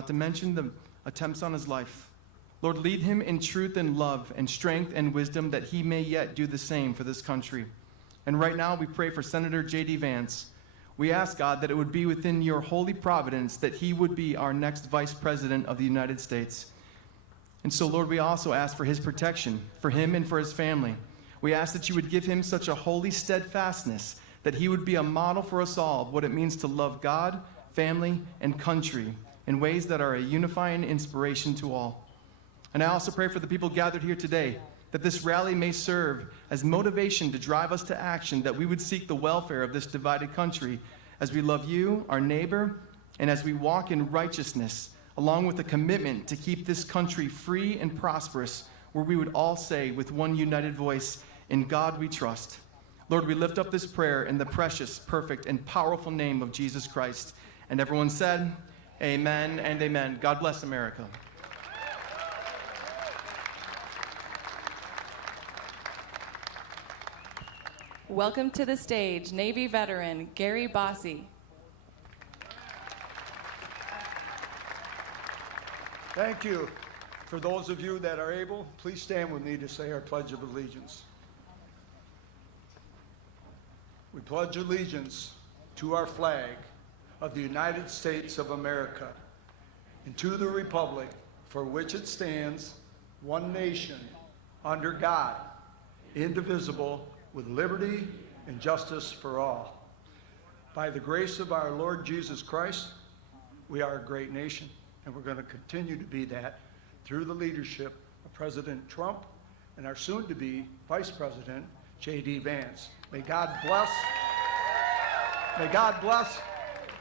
not to mention the attempts on his life. Lord, lead him in truth and love and strength and wisdom that he may yet do the same for this country. And right now we pray for Senator JD Vance. We ask, God, that it would be within your holy providence that he would be our next Vice President of the United States. And so, Lord, we also ask for his protection, for him and for his family. We ask that you would give him such a holy steadfastness that he would be a model for us all of what it means to love God, family, and country in ways that are a unifying inspiration to all. And I also pray for the people gathered here today, that this rally may serve as motivation to drive us to action, that we would seek the welfare of this divided country as we love you, our neighbor, and as we walk in righteousness, along with a commitment to keep this country free and prosperous, where we would all say with one united voice, "In God we trust." Lord, we lift up this prayer in the precious, perfect, and powerful name of Jesus Christ. And everyone said, amen and amen. God bless America. Welcome to the stage, Navy veteran Gary Bossy. Thank you. For those of you that are able, please stand with me to say our Pledge of Allegiance. We pledge allegiance to our flag of the United States of America and to the republic for which it stands, one nation, under God, indivisible, with liberty and justice for all. By the grace of our Lord Jesus Christ, we are a great nation, and we're going to continue to be that through the leadership of President Trump and our soon-to-be Vice President, JD Vance. May God bless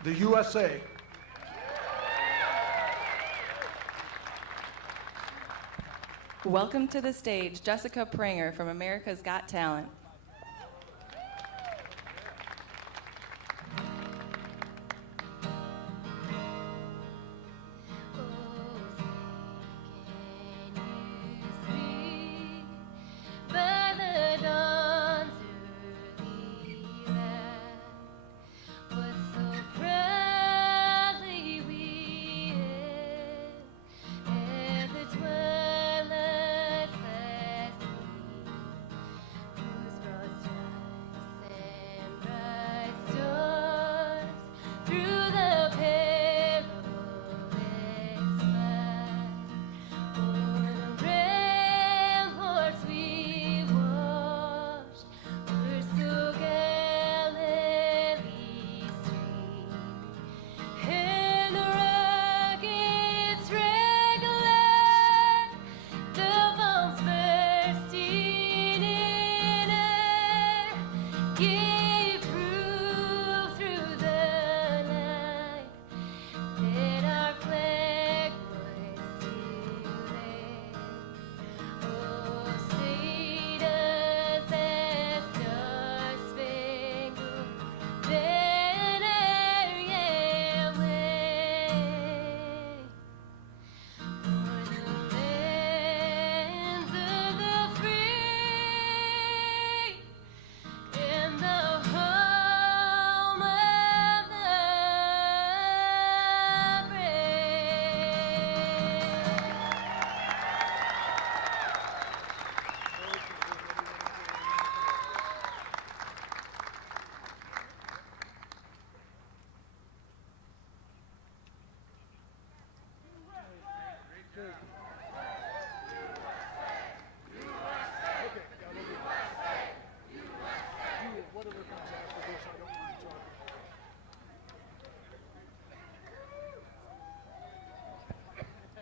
the USA. Welcome to the stage, Jessica Pranger from America's Got Talent.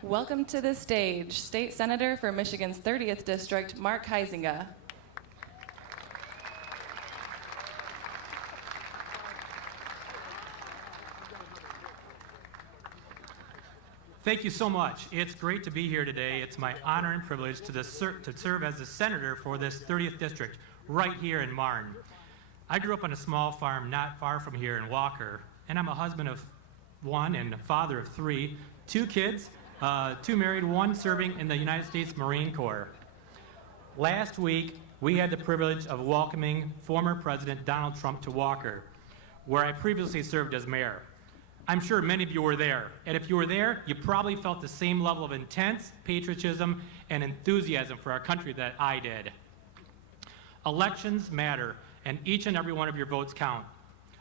Welcome to the stage, State Senator for Michigan's 30th District, Mark Huizinga. Thank you so much. It's great to be here today. It's my honor and privilege to serve as the senator for this 30th district right here in Martin. I grew up on a small farm not far from here in Walker, and I'm a husband of one and a father of three, two kids, two married, one serving in the United States Marine Corps. Last week, we had the privilege of welcoming former President Donald Trump to Walker, where I previously served as mayor. I'm sure many of you were there, and if you were there, you probably felt the same level of intense patriotism and enthusiasm for our country that I did. Elections matter, and each and every one of your votes count.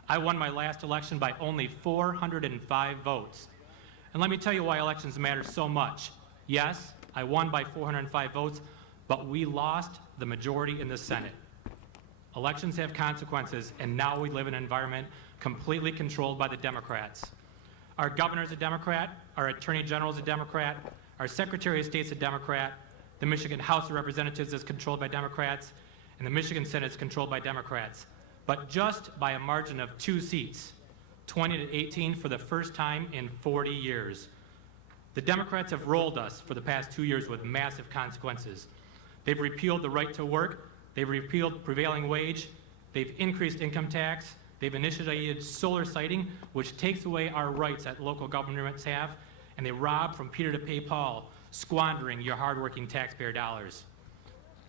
I won my last election by only 405 votes. And let me tell you why elections matter so much. Yes, I won by 405 votes, but we lost the majority in the Senate. Elections have consequences, and now we live in an environment completely controlled by the Democrats. Our governor's a Democrat, our attorney general's a Democrat, our secretary of state's a Democrat, the Michigan House of Representatives is controlled by Democrats, and the Michigan Senate is controlled by Democrats. But just by a margin of 2 seats, 20 to 18 for the first time in 40 years. The Democrats have rolled us for the past 2 years with massive consequences. They've repealed the right to work, they've repealed prevailing wage, they've increased income tax, they've initiated solar siting, which takes away our rights that local governments have, and they rob from Peter to pay Paul, squandering your hardworking taxpayer dollars.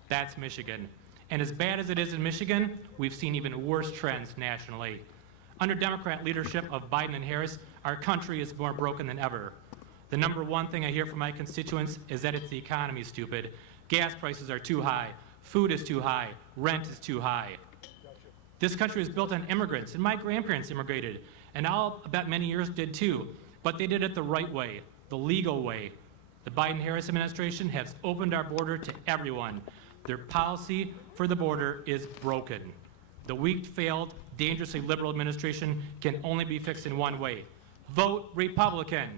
That's Michigan. And as bad as it is in Michigan, we've seen even worse trends nationally. Under Democrat leadership of Biden and Harris, our country is more broken than ever. The number one thing I hear from my constituents is that it's the economy, stupid. Gas prices are too high, food is too high, rent is too high. This country is built on immigrants, and my grandparents immigrated, and I'll bet many years did too, but they did it the right way, the legal way. The Biden-Harris administration has opened our border to everyone. Their policy for the border is broken. The weak, failed, dangerously liberal administration can only be fixed in one way. Vote Republican.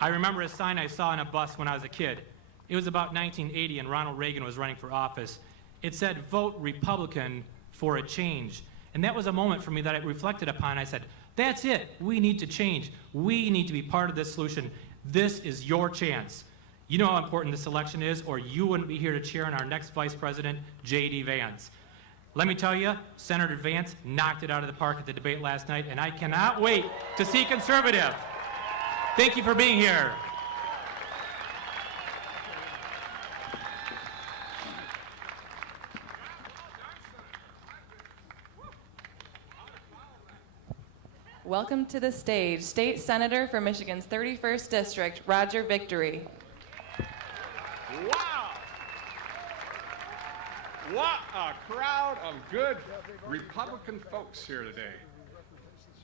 I remember a sign I saw on a bus when I was a kid. It was about 1980 and Ronald Reagan was running for office. It said, vote Republican for a change. And that was a moment for me that I reflected upon. I said, that's it. We need to change. We need to be part of this solution. This is your chance. You know how important this election is, or you wouldn't be here to cheer on our next Vice President, JD Vance. Let me tell you, Senator Vance knocked it out of the park at the debate last night, and I cannot wait to see conservative. Thank you for being here. Welcome to the stage, State Senator for Michigan's 31st District, Roger Victory. Wow! What a crowd of good Republican folks here today.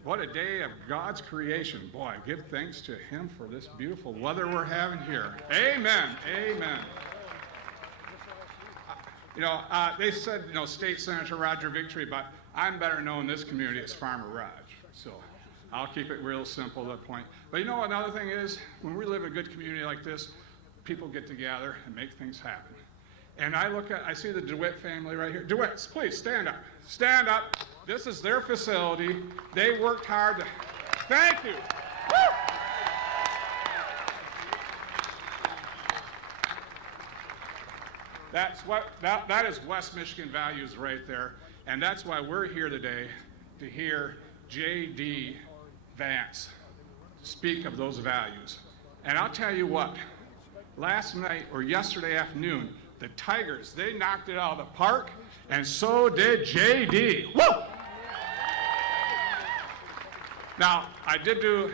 What a day of God's creation. Boy, give thanks to Him for this beautiful weather we're having here. Amen. Amen. They said, State Senator Roger Victory, but I'm better known in this community as Farmer Raj. So I'll keep it real simple at that point. But another thing is, when we live in a good community like this, people get together and make things happen. And I see the DeWitt family right here. DeWitts, please stand up. Stand up. This is their facility. They worked hard. Thank you. Woo! That is West Michigan values right there. And that's why we're here today to hear JD Vance speak of those values. And I'll tell you what, last night or yesterday afternoon, the Tigers, they knocked it out of the park, and so did JD. Woo! Now, I did do,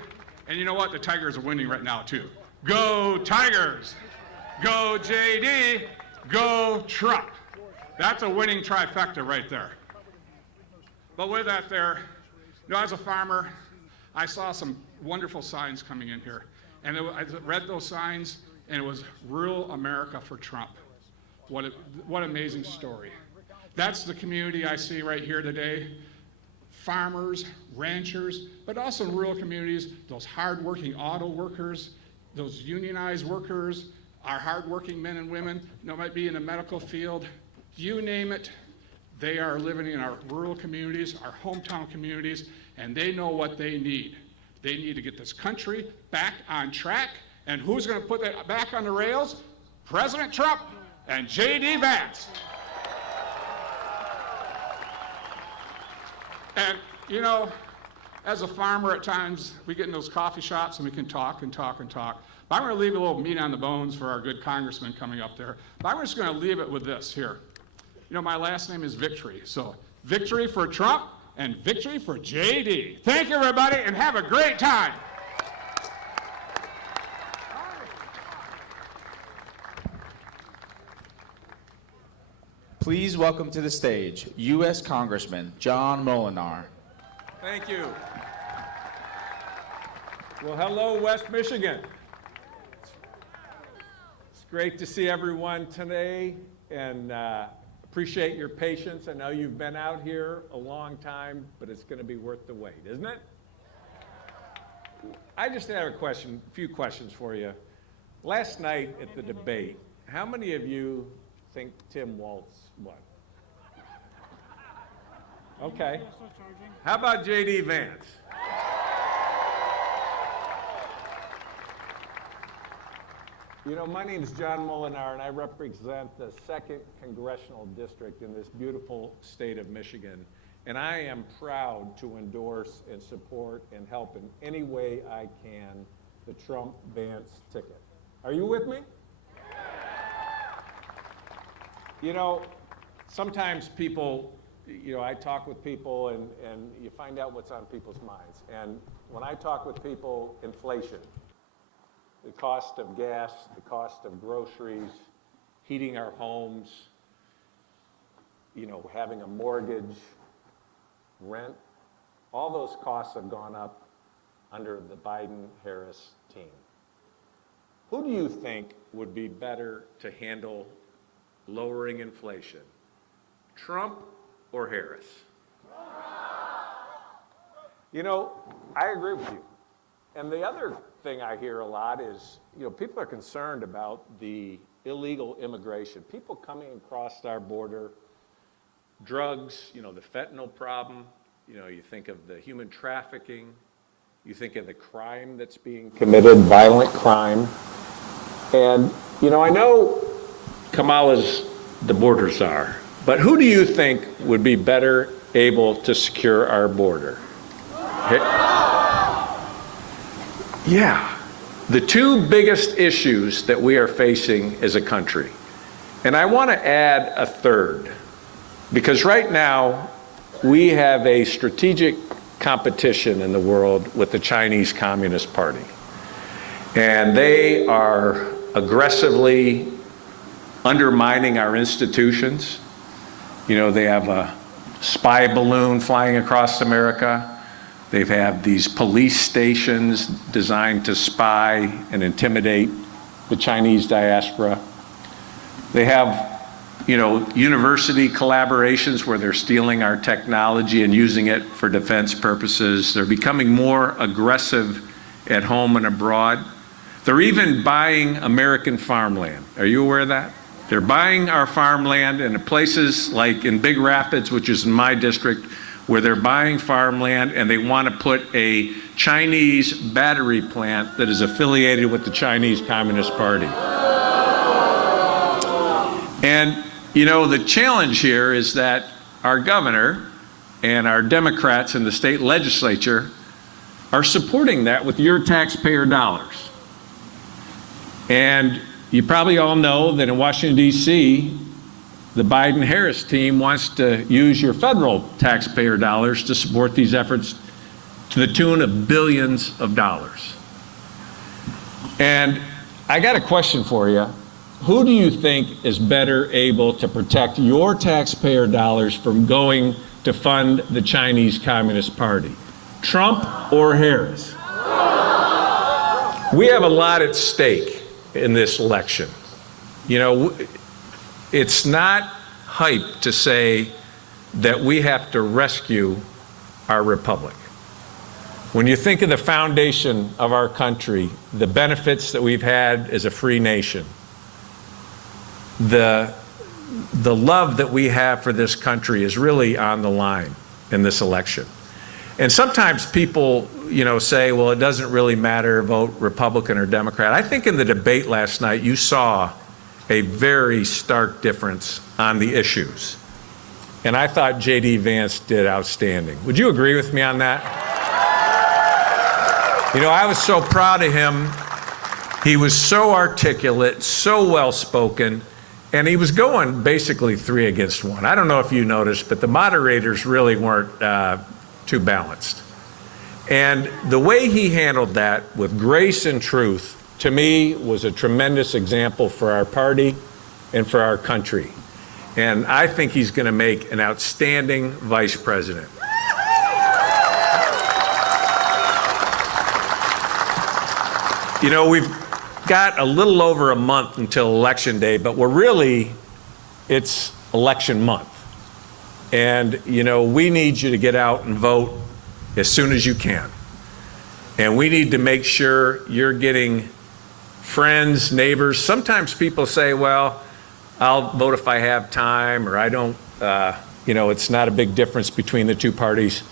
and you know what? The Tigers are winning right now, too. Go Tigers! Go JD! Go Trump! That's a winning trifecta right there. But with that there, as a farmer, I saw some wonderful signs coming in here. And I read those signs, and it was Rural America for Trump. What an amazing story. That's the community I see right here today. Farmers, ranchers, but also in rural communities, those hardworking auto workers, those unionized workers, our hardworking men and women, might be in the medical field, you name it, they are living in our rural communities, our hometown communities, and they know what they need. They need to get this country back on track, and who's going to put that back on the rails? President Trump and JD Vance. And, as a farmer at times, we get in those coffee shops and we can talk and talk and talk. But I'm going to leave a little meat on the bones for our good congressman coming up there. But I'm just going to leave it with this here. You know, my last name is Victory. So victory for Trump and victory for JD. Thank you, everybody, and have a great time. Please welcome to the stage U.S. Congressman John Molinar. Thank you. Well, hello, West Michigan. It's great to see everyone today, and appreciate your patience. I know you've been out here a long time, but it's going to be worth the wait, isn't it? I just have a few questions for you. Last night at the debate, how many of you think Tim Walz won? Okay. How about JD Vance? You know, my name is John Molinar, and I represent the 2nd Congressional District in this beautiful state of Michigan. And I am proud to endorse and support and help in any way I can the Trump-Vance ticket. Are you with me? You know, sometimes people, I talk with people and you find out what's on people's minds. And when I talk with people, inflation, the cost of gas, the cost of groceries, heating our homes, having a mortgage, rent, all those costs have gone up under the Biden-Harris team. Who do you think would be better to handle lowering inflation, Trump or Harris? I agree with you. And the other thing I hear a lot is, people are concerned about the illegal immigration, people coming across our border, drugs, the fentanyl problem, you think of the human trafficking, you think of the crime that's being committed, violent crime. And, I know Kamala's the border czar, but who do you think would be better able to secure our border? Yeah, the two biggest issues that we are facing as a country. And I want to add a third, because right now we have a strategic competition in the world with the Chinese Communist Party. And they are aggressively undermining our institutions. They have a spy balloon flying across America. They've had these police stations designed to spy and intimidate the Chinese diaspora. They have, university collaborations where they're stealing our technology and using it for defense purposes. They're becoming more aggressive at home and abroad. They're even buying American farmland. Are you aware of that? They're buying our farmland in places like in Big Rapids, which is in my district, where they're buying farmland and they want to put a Chinese battery plant that is affiliated with the Chinese Communist Party. And, the challenge here is that our governor and our Democrats in the state legislature are supporting that with your taxpayer dollars. And you probably all know that in Washington, D.C., the Biden-Harris team wants to use your federal taxpayer dollars to support these efforts to the tune of billions of dollars. And I got a question for you. Who do you think is better able to protect your taxpayer dollars from going to fund the Chinese Communist Party? Trump or Harris? We have a lot at stake in this election. It's not hype to say that we have to rescue our republic. When you think of the foundation of our country, the benefits that we've had as a free nation, the love that we have for this country is really on the line in this election. And sometimes people, say, well, it doesn't really matter, vote Republican or Democrat. I think in the debate last night, you saw a very stark difference on the issues. And I thought JD Vance did outstanding. Would you agree with me on that? I was so proud of him. He was so articulate, so well-spoken, And he was going basically 3 against 1. I don't know if you noticed, but the moderators really weren't too balanced. And the way he handled that with grace and truth, to me, was a tremendous example for our party and for our country. And I think he's going to make an outstanding vice president. You know, we've got a little over a month until Election Day, but it's election month. And, you know, we need you to get out and vote as soon as you can. And we need to make sure you're getting friends, neighbors. Sometimes people say, well, I'll vote if I have time, or I don't, you know, it's not a big difference between the two parties.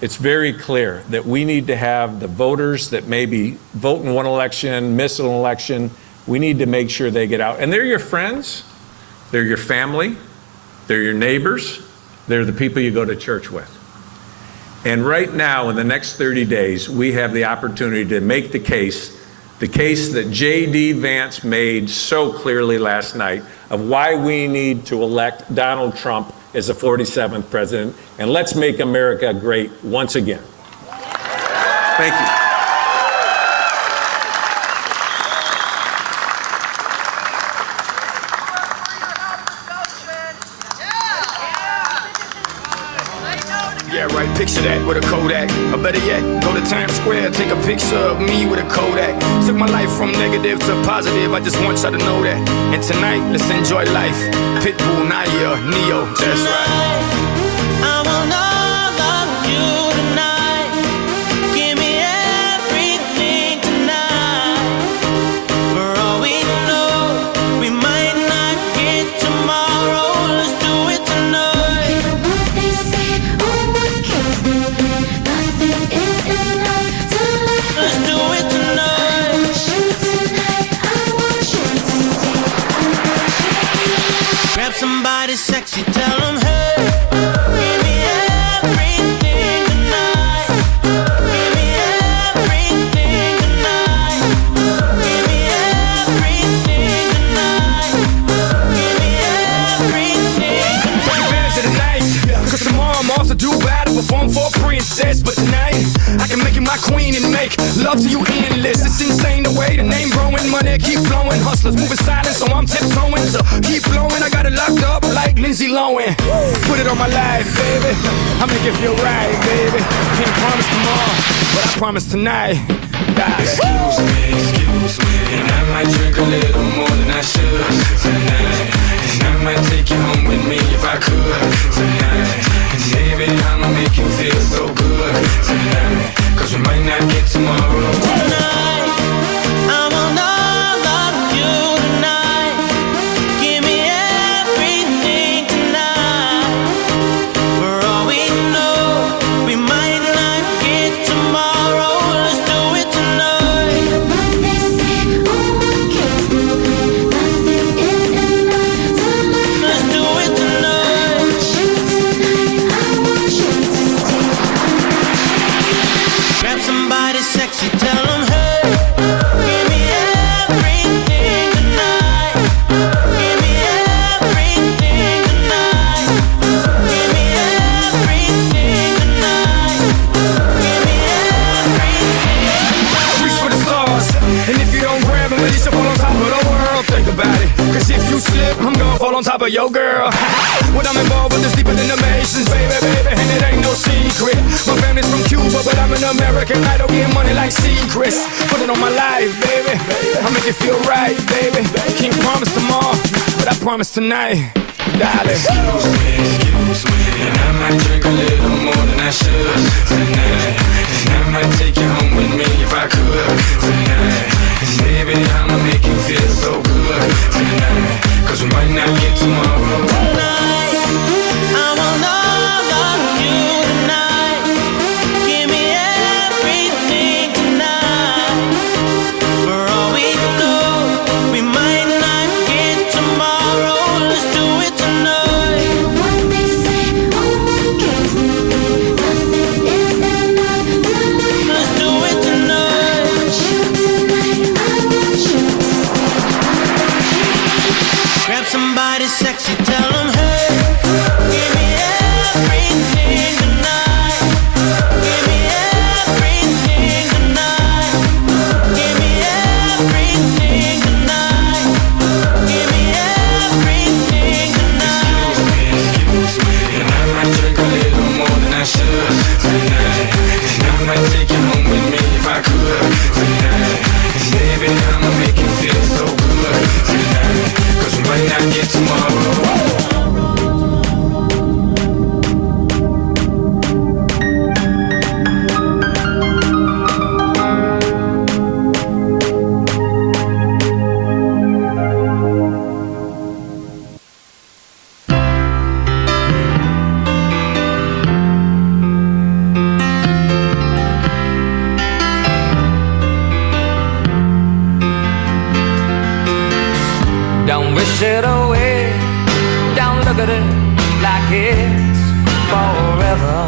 It's very clear that we need to have the voters that maybe vote in one election, miss an election. We need to make sure they get out. And they're your friends, they're your family, they're your neighbors, they're the people you go to church with. And right now, in the next 30 days, we have the opportunity to make the case that JD Vance made so clearly last night of why we need to elect Donald Trump as the 47th president, and let's make America great once again. Thank you. Yeah, right, picture that with a Kodak. Or better yet, go to Times Square, take a picture of me with a Kodak. Took my life from negative to positive, I just want y'all to know that. And tonight, let's enjoy life. Pitbull, Naya, Neo, that's right. I want all of you tonight. Give me everything tonight. For all we know, we might not get tomorrow. Let's do it tonight. What they say, oh, what kills them? Nothing is enough to love. Let's do it tonight. I want you tonight. I want you to stay. I want you. Grab somebody sexy, tell them, hey, give me everything tonight. Give me everything tonight. Give me everything tonight. Give me everything tonight. Take advantage of the night, cause tomorrow I'm off to do battle, perform for a princess. But tonight, I can make you my queen and make love to you endless. It's insane the way the name growing, money keep flowing. Hustlers moving silent, so I'm tiptoeing. So keep blowing, I got it locked up like Lindsay Lohan. Put it on my life, baby, I'll make it feel right, baby. Can't promise tomorrow, but I promise tonight. Excuse me, and I might drink a little more than I should tonight. And I might take you home with me if I could tonight. And baby, I'ma make you feel so good tonight. Cause we might not get tomorrow. Tonight, I want all of you tonight. Give me everything tonight. For all we know, we might not get tomorrow. Let's do it tonight. What they say, oh, what kills them? Nothing is enough to love. Let's do it tonight. I want you tonight. I want you to stay. Grab somebody sexy, tell them, hey, give me everything tonight. Give me everything tonight. Give me everything tonight. Give me everything. Reach for the stars, and if you don't grab them, at least you fall on top of the world. Think about it, cause if you slip, I'm gonna fall on top of your girl. What I'm involved with is deeper than the Masons, baby, and it ain't no secret. My family's from Cuba, but I'm an American. I don't get money like secrets. Put it on my life, baby, I'll make it feel right, baby. Can't promise tomorrow, but I promise tonight, darling. Excuse me, and I might drink a little more than I should tonight. And I might take you home with me if I could tonight. And baby, I'ma make you feel so good tonight. Cause we might not get tomorrow. Tonight, I want all of you tonight. Give me everything tonight. For all we know, we might not get tomorrow. Let's do it tonight. What they say, oh, what kills them? Nothing is enough it's forever.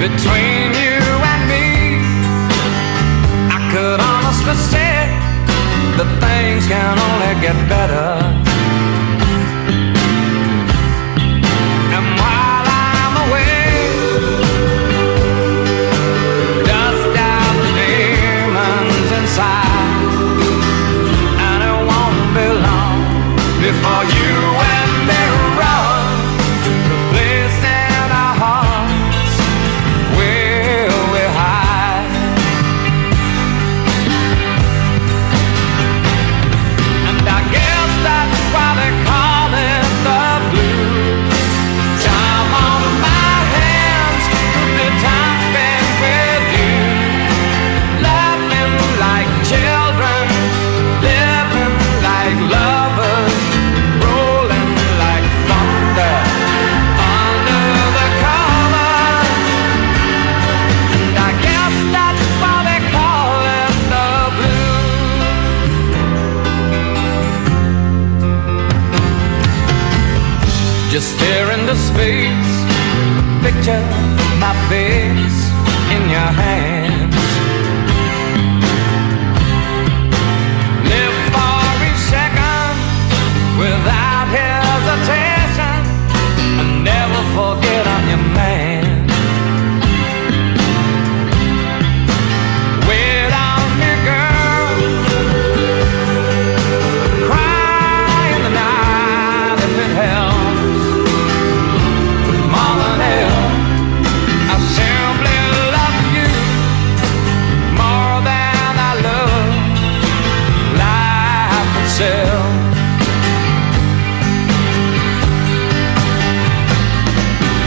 Between you and me, I could honestly say that things can only get better. And while I'm away, dust out the demons inside, and it won't be long before you and me run to the place in our hearts where we hide. And I guess that's why they call it the blues. Time on my hands could be time spent with you, laughing like children, living like lovers, rolling like thunder under the covers. And I guess that's why they call it the blues. Just stare into space, picture my face in your hands. Live for each second without hesitation, and never forget I'm your man. Wait on me, girl. Cry in the night if it helps. More than ever, I simply love you more than I love life itself.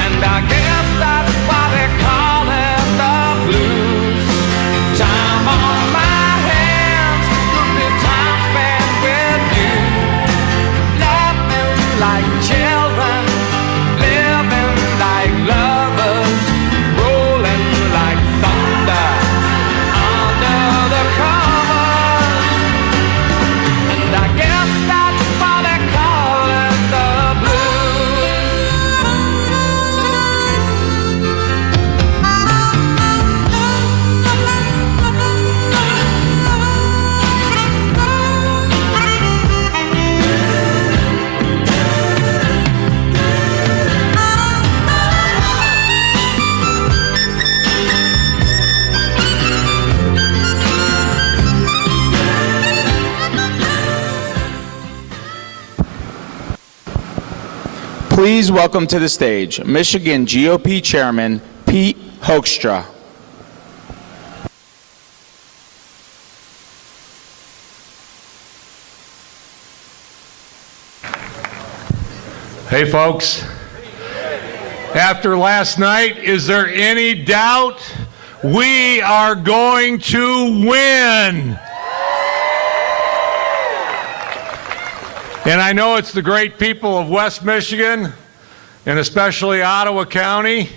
And I guess that's why they call it the blues. Time on my hands could be time spent with you, laughing like children, living like lovers, rolling like thunder under the covers. And I guess that's why they call it the Please welcome to the stage Michigan GOP Chairman Pete Hoekstra. Hey, folks. After last night, is there any doubt we are going to win? And I know it's the great people of West Michigan, and especially Ottawa County,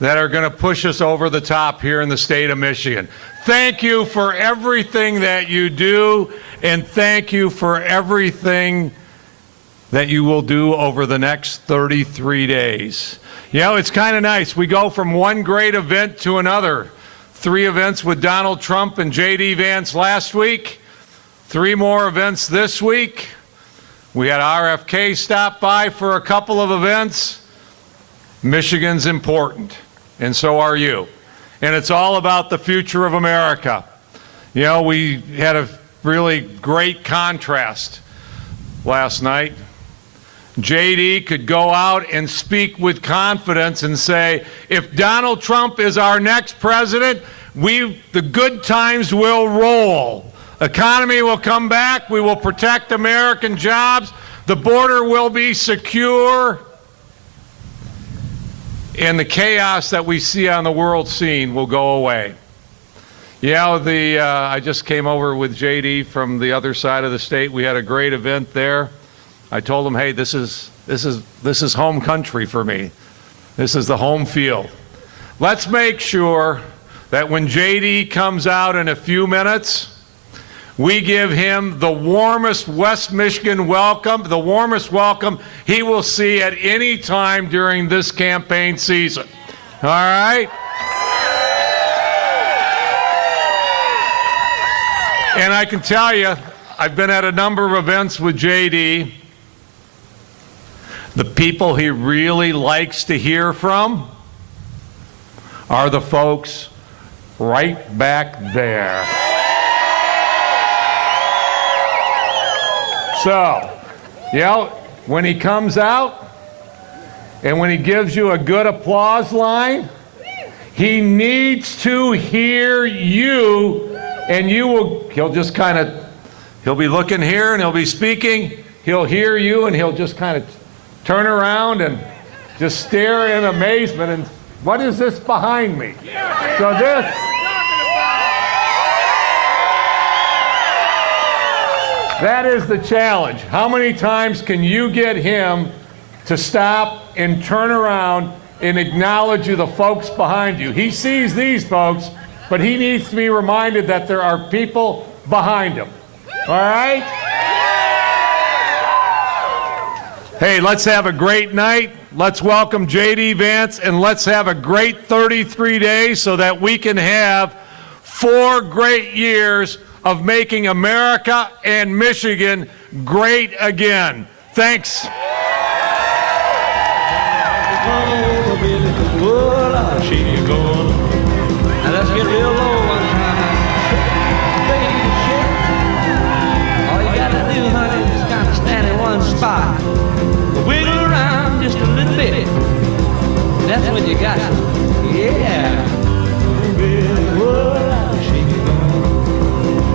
that are going to push us over the top here in the state of Michigan. Thank you for everything that you do, and thank you for everything that you will do over the next 33 days. You know, it's kind of nice. We go from one great event to another. 3 events with Donald Trump and JD Vance last week, 3 more events this week. We had RFK stop by for a couple of events. Michigan's important, and so are you. And it's all about the future of America. You know, we had a really great contrast last night. JD could go out and speak with confidence and say, if Donald Trump is our next president, the good times will roll. Economy will come back. We will protect American jobs. The border will be secure. And the chaos that we see on the world scene will go away. You know, I just came over with JD from the other side of the state. We had a great event there. I told him, hey, this is home country for me. This is the home field. Let's make sure that when JD comes out in a few minutes, we give him the warmest West Michigan welcome, the warmest welcome he will see at any time during this campaign season. All right? And I can tell you, I've been at a number of events with JD. The people he really likes to hear from are the folks right back there. So, you know, when he comes out and when he gives you a good applause line, he needs to hear you, and he'll just kind of, he'll be looking here and he'll be speaking, he'll hear you and he'll just kind of turn around and just stare in amazement and, what is this behind me? So that is the challenge. How many times can you get him to stop and turn around and acknowledge you, the folks behind you? He sees these folks, but he needs to be reminded that there are people behind him. All right? Hey, let's have a great night. Let's welcome JD Vance, and let's have a great 33 days so that we can have 4 great years of making America and Michigan great again. Thanks. Now let's get real low one time. All you gotta do, honey, is kind of stand in one spot. Wiggle around just a little bit. That's when you got it. Yeah.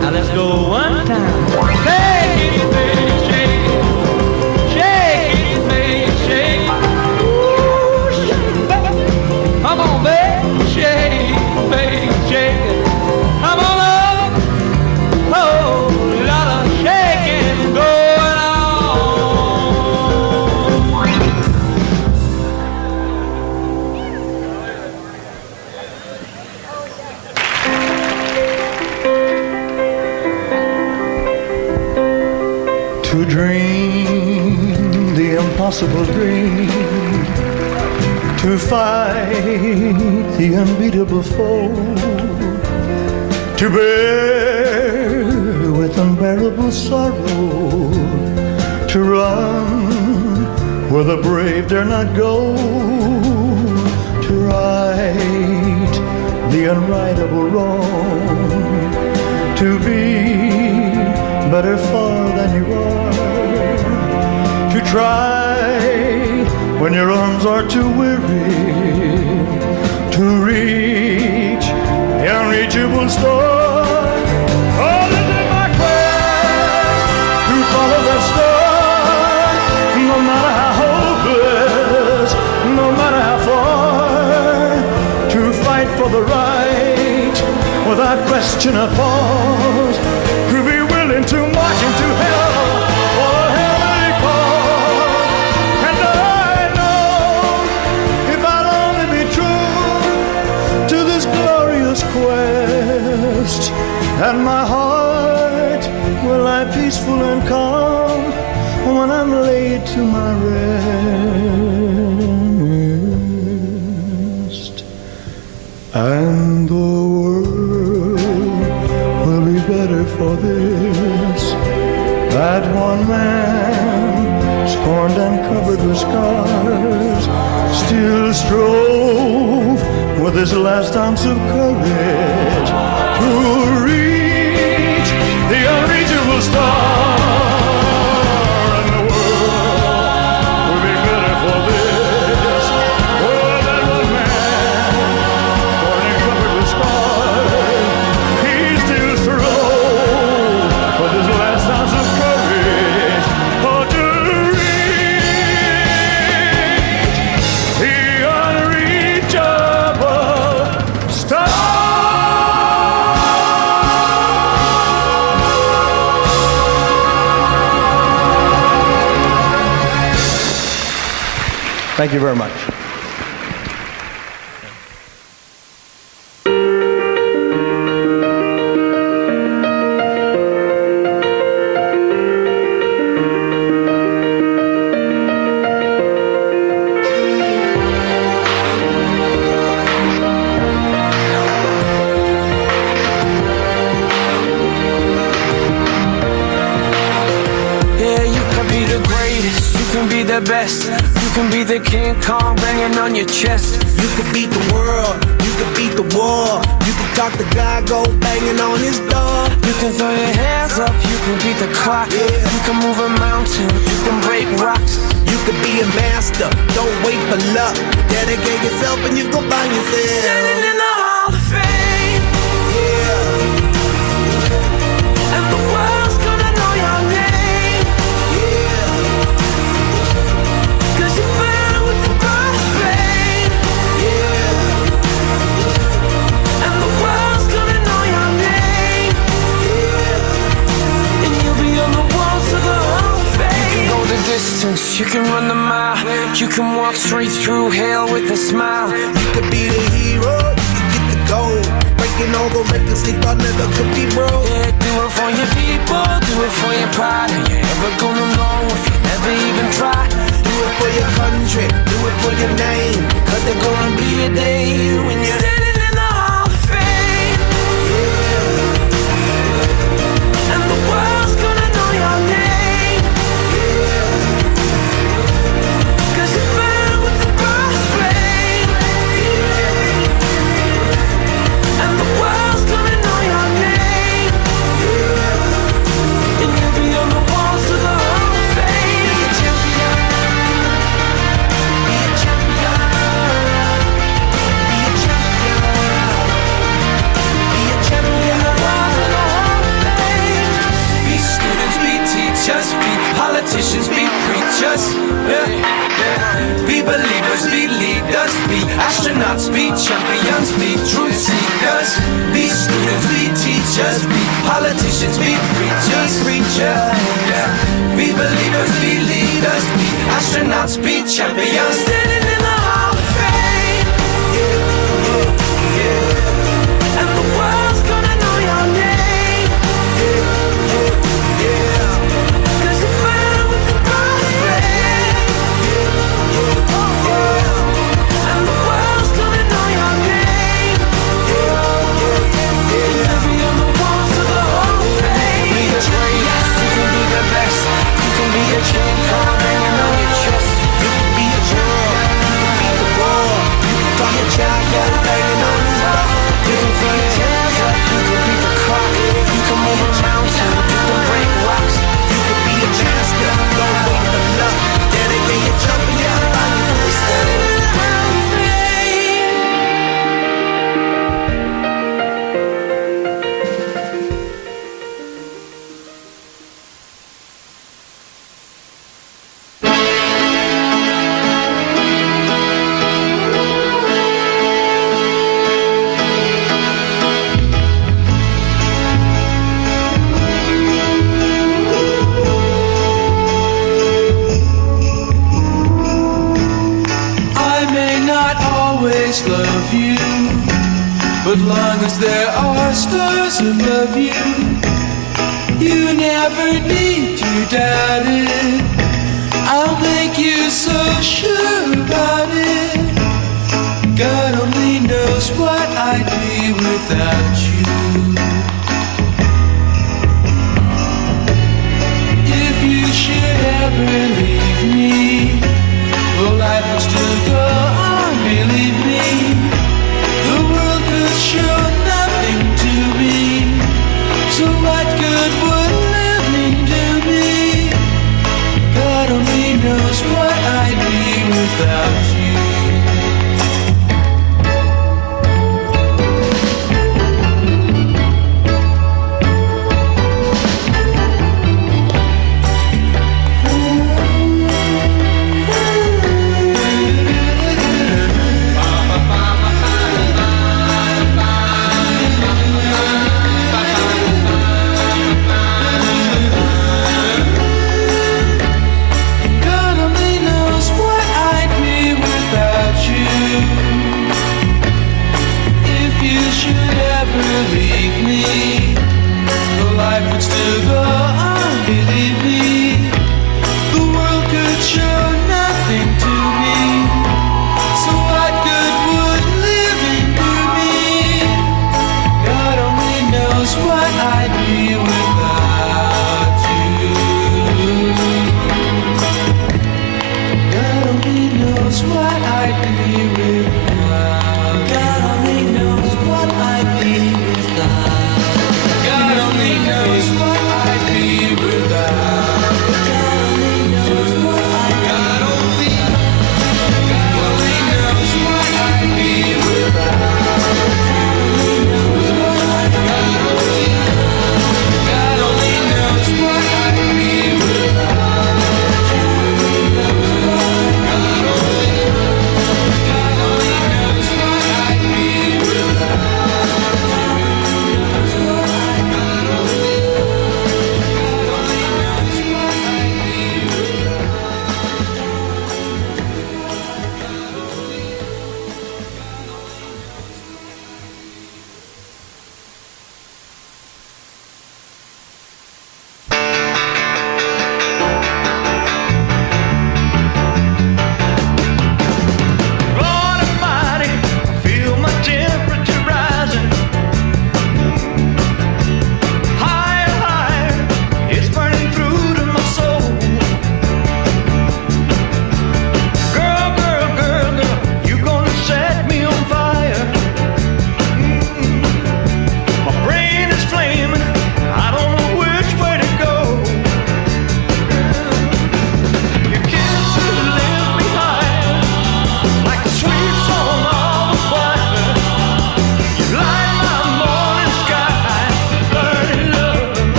Now let's go one time. Shake it, baby, shake it. Shake it, baby, shake it. Ooh, shake it, baby. Come on, baby, shake it, baby, shake it. Come on up. Oh, a lot of shaking going To dream the impossible dream, to fight the unbeatable foe, to bear with unbearable sorrow, to run where the brave dare not go, to right the unrightable wrong, to be better far than you are, to try when your arms are too weary, to reach the unreachable star. Oh, this is my quest to follow that star, no matter how hopeless, no matter how far, to fight for the right without question or pause, to be willing to march into hell for a heavenly cause. And I know if I'd only be true to this glorious quest, and my heart will lie peaceful and calm when I'm laid to my rest. And the world will be better for this, that one man, scorned and covered with scars, still strove with his last ounce of courage to reach the unreachable star. And the world will be better for this, oh, that one man, scorned and covered with scars, he still strove with his last ounce of courage, oh, to reach the unreachable star. Thank you very much. best. You can be the King Kong banging on your chest. You could beat the world, you could beat the war. You can talk to God, go banging on his door. You can throw your hands up, you can beat the clock. You can move a mountain, you can break rocks. You could be a master, don't wait for luck. Dedicate yourself and you go find yourself. Standing in the Hall of Fame, and the world's gonna know your name. 'Cause you burn with the brush flame. And the world's gonna know your name. And you'll be on the walls of the Hall of Fame. You can go the distance, you can run the mile. You can walk straight through hell with a smile. You could be the hero, you can get the gold. Breaking all the records they thought never could be broke. Yeah, do it for your people, do it for your pride. Are you ever gonna know if you never even try? Do it for your country, do it for your name. 'Cause there's gonna be a day when you're Standing in the Hall of Fame, and the world's gonna know your name. 'Cause you burn with the brush flame. And the world's gonna know your name. And you'll be on the walls of the Hall of Fame. Be a champion. Be a champion. Be a champion. Be a champion. The walls of the Hall of Fame. Be students, be teachers, be politicians, be preachers. Be believers, be leaders, be astronauts, be champions, be truth seekers. Be students, be teachers, be politicians, be preachers, Be believers, be leaders, be astronauts, be champions. Standing in the Hall of Fame. And the world's gonna know your name. 'Cause you burn with the brush flame. And the world's gonna know your name. You'll be on the walls of the Hall of Fame. Be the greatest, you can be the best. You can be a King Kong hanging on your chest. You can be a girl, you can be the war. You can be a champion, banging on his door. You can throw your hands up, you can beat the clock. You can move a mountain, you can break rocks. You could be a master, don't wait for luck. Dedicate yourself and you find yourself. Standing in the Hall of Fame. I may not always love you, but long as there are stars above you, you never need to doubt it. I'll make you so sure about it. God only knows what I'd be without you. If you should ever leave me, well, life will still go on, believe me. The world could show nothing to me, so what good would living do me? God only knows what I'd be without you.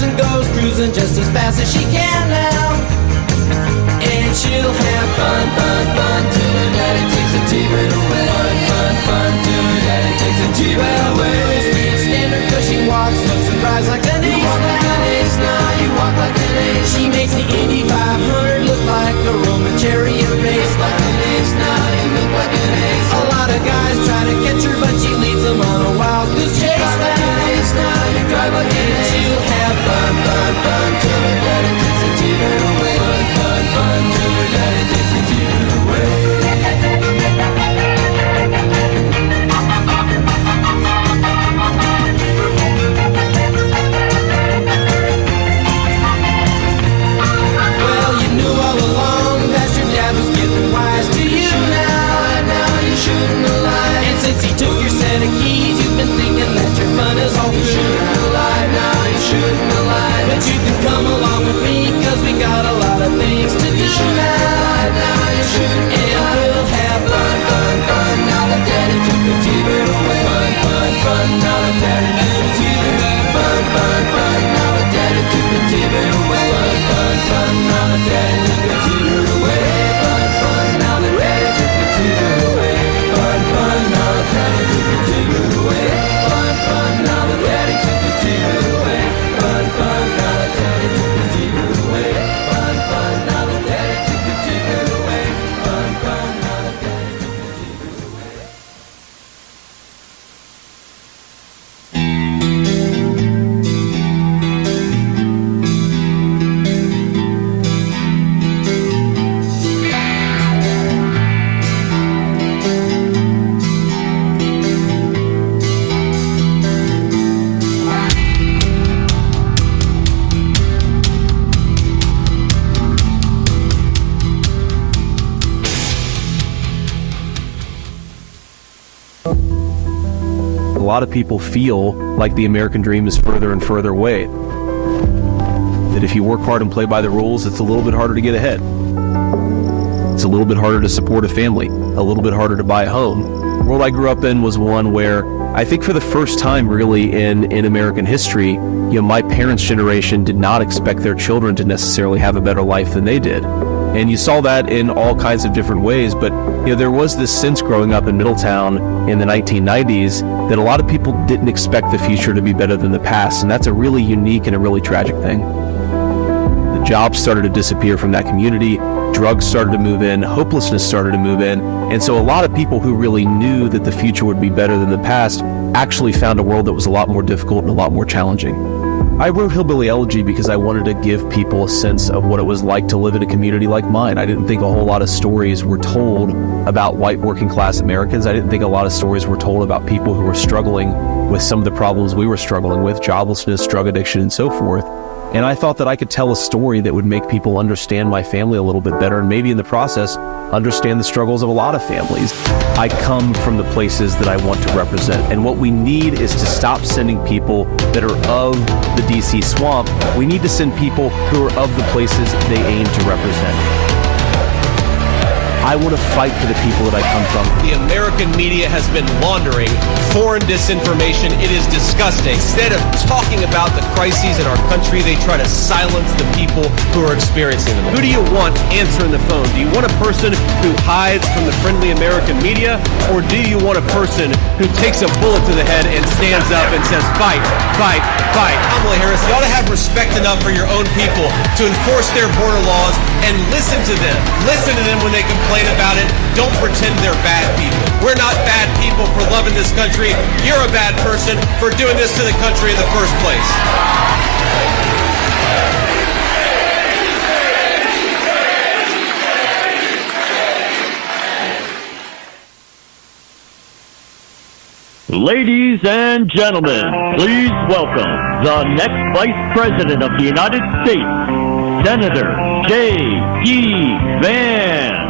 cars and goes cruising just as fast as she can now. And she'll have fun, fun, fun till her daddy takes the T-bird away. Fun, fun, fun till her daddy takes the T-bird away. Can't stand her 'cause she walks, looks and drives like an ace. You walk like an ace now, you walk like an ace. She makes the Indy 500 look like a Roman chariot race. Like an ace now, you look like an ace. A lot of guys try to catch her, but she leads them on a wild goose chase. Like an ace now, you drive like an ace. She'll have fun, fun, fun till her daddy takes the T-bird away. Fun, fun, fun till her daddy takes the T-bird away. Well, you knew all along that your dad was getting wise to you now. Now you shouldn't have lied. And since he took your set of keys, you've been thinking that your fun is all through. You shouldn't have lied. Now you shouldn't have lied. But you can come along with me, 'cause we got a lot of things to do now. Now you shouldn't. And we'll have fun, fun, fun. Now that daddy took the T-bird away. Fun, fun, fun. Now that daddy took the T-bird. Fun, fun, fun. Now that daddy took the T-bird away. Fun, fun, fun. Now that daddy took the T-bird away. Fun, fun. Now that daddy took the T-bird away. Fun, fun. Now that daddy took the T-bird away. Fun, fun. Now that daddy took the T-bird away. Fun, fun. Now that daddy took the T-bird away. Fun, fun. Now that daddy took the T-bird away. Fun, fun. Now that daddy took the T-bird away. A lot of people feel like the American dream is further and further away. That if you work hard and play by the rules, it's a little bit harder to get ahead. It's a little bit harder to support a family, a little bit harder to buy a home. The world I grew up in was one where I think for the first time really in American history, my parents' generation did not expect their children to necessarily have a better life than they did. And you saw that in all kinds of different ways, but there was this sense growing up in Middletown in the 1990s that a lot of people didn't expect the future to be better than the past, and that's a really unique and a really tragic thing. The jobs started to disappear from that community, drugs started to move in, hopelessness started to move in, and so a lot of people who really knew that the future would be better than the past actually found a world that was a lot more difficult and a lot more challenging. I wrote Hillbilly Elegy because I wanted to give people a sense of what it was like to live in a community like mine. I didn't think a whole lot of stories were told about white working class Americans. I didn't think a lot of stories were told about people who were struggling with some of the problems we were struggling with, joblessness, drug addiction, and so forth. And I thought that I could tell a story that would make people understand my family a little bit better, and maybe in the process, understand the struggles of a lot of families. I come from the places that I want to represent, and what we need is to stop sending people that are of the DC swamp. We need to send people who are of the places they aim to represent. I want to fight for the people that I come from. The American media has been laundering foreign disinformation. It is disgusting. Instead of talking about the crises in our country, they try to silence the people who are experiencing them. Who do you want answering the phone? Do you want a person who hides from the friendly American media? Or do you want a person who takes a bullet to the head and stands up and says, fight, fight, fight? Kamala Harris, you ought to have respect enough for your own people to enforce their border laws and listen to them. Listen to them when they complain about it. Don't pretend they're bad people. We're not bad people for loving this country. You're a bad person for doing this to the country in the first place. Ladies and gentlemen, please welcome the next Vice President of the United States, Senator JD Vance.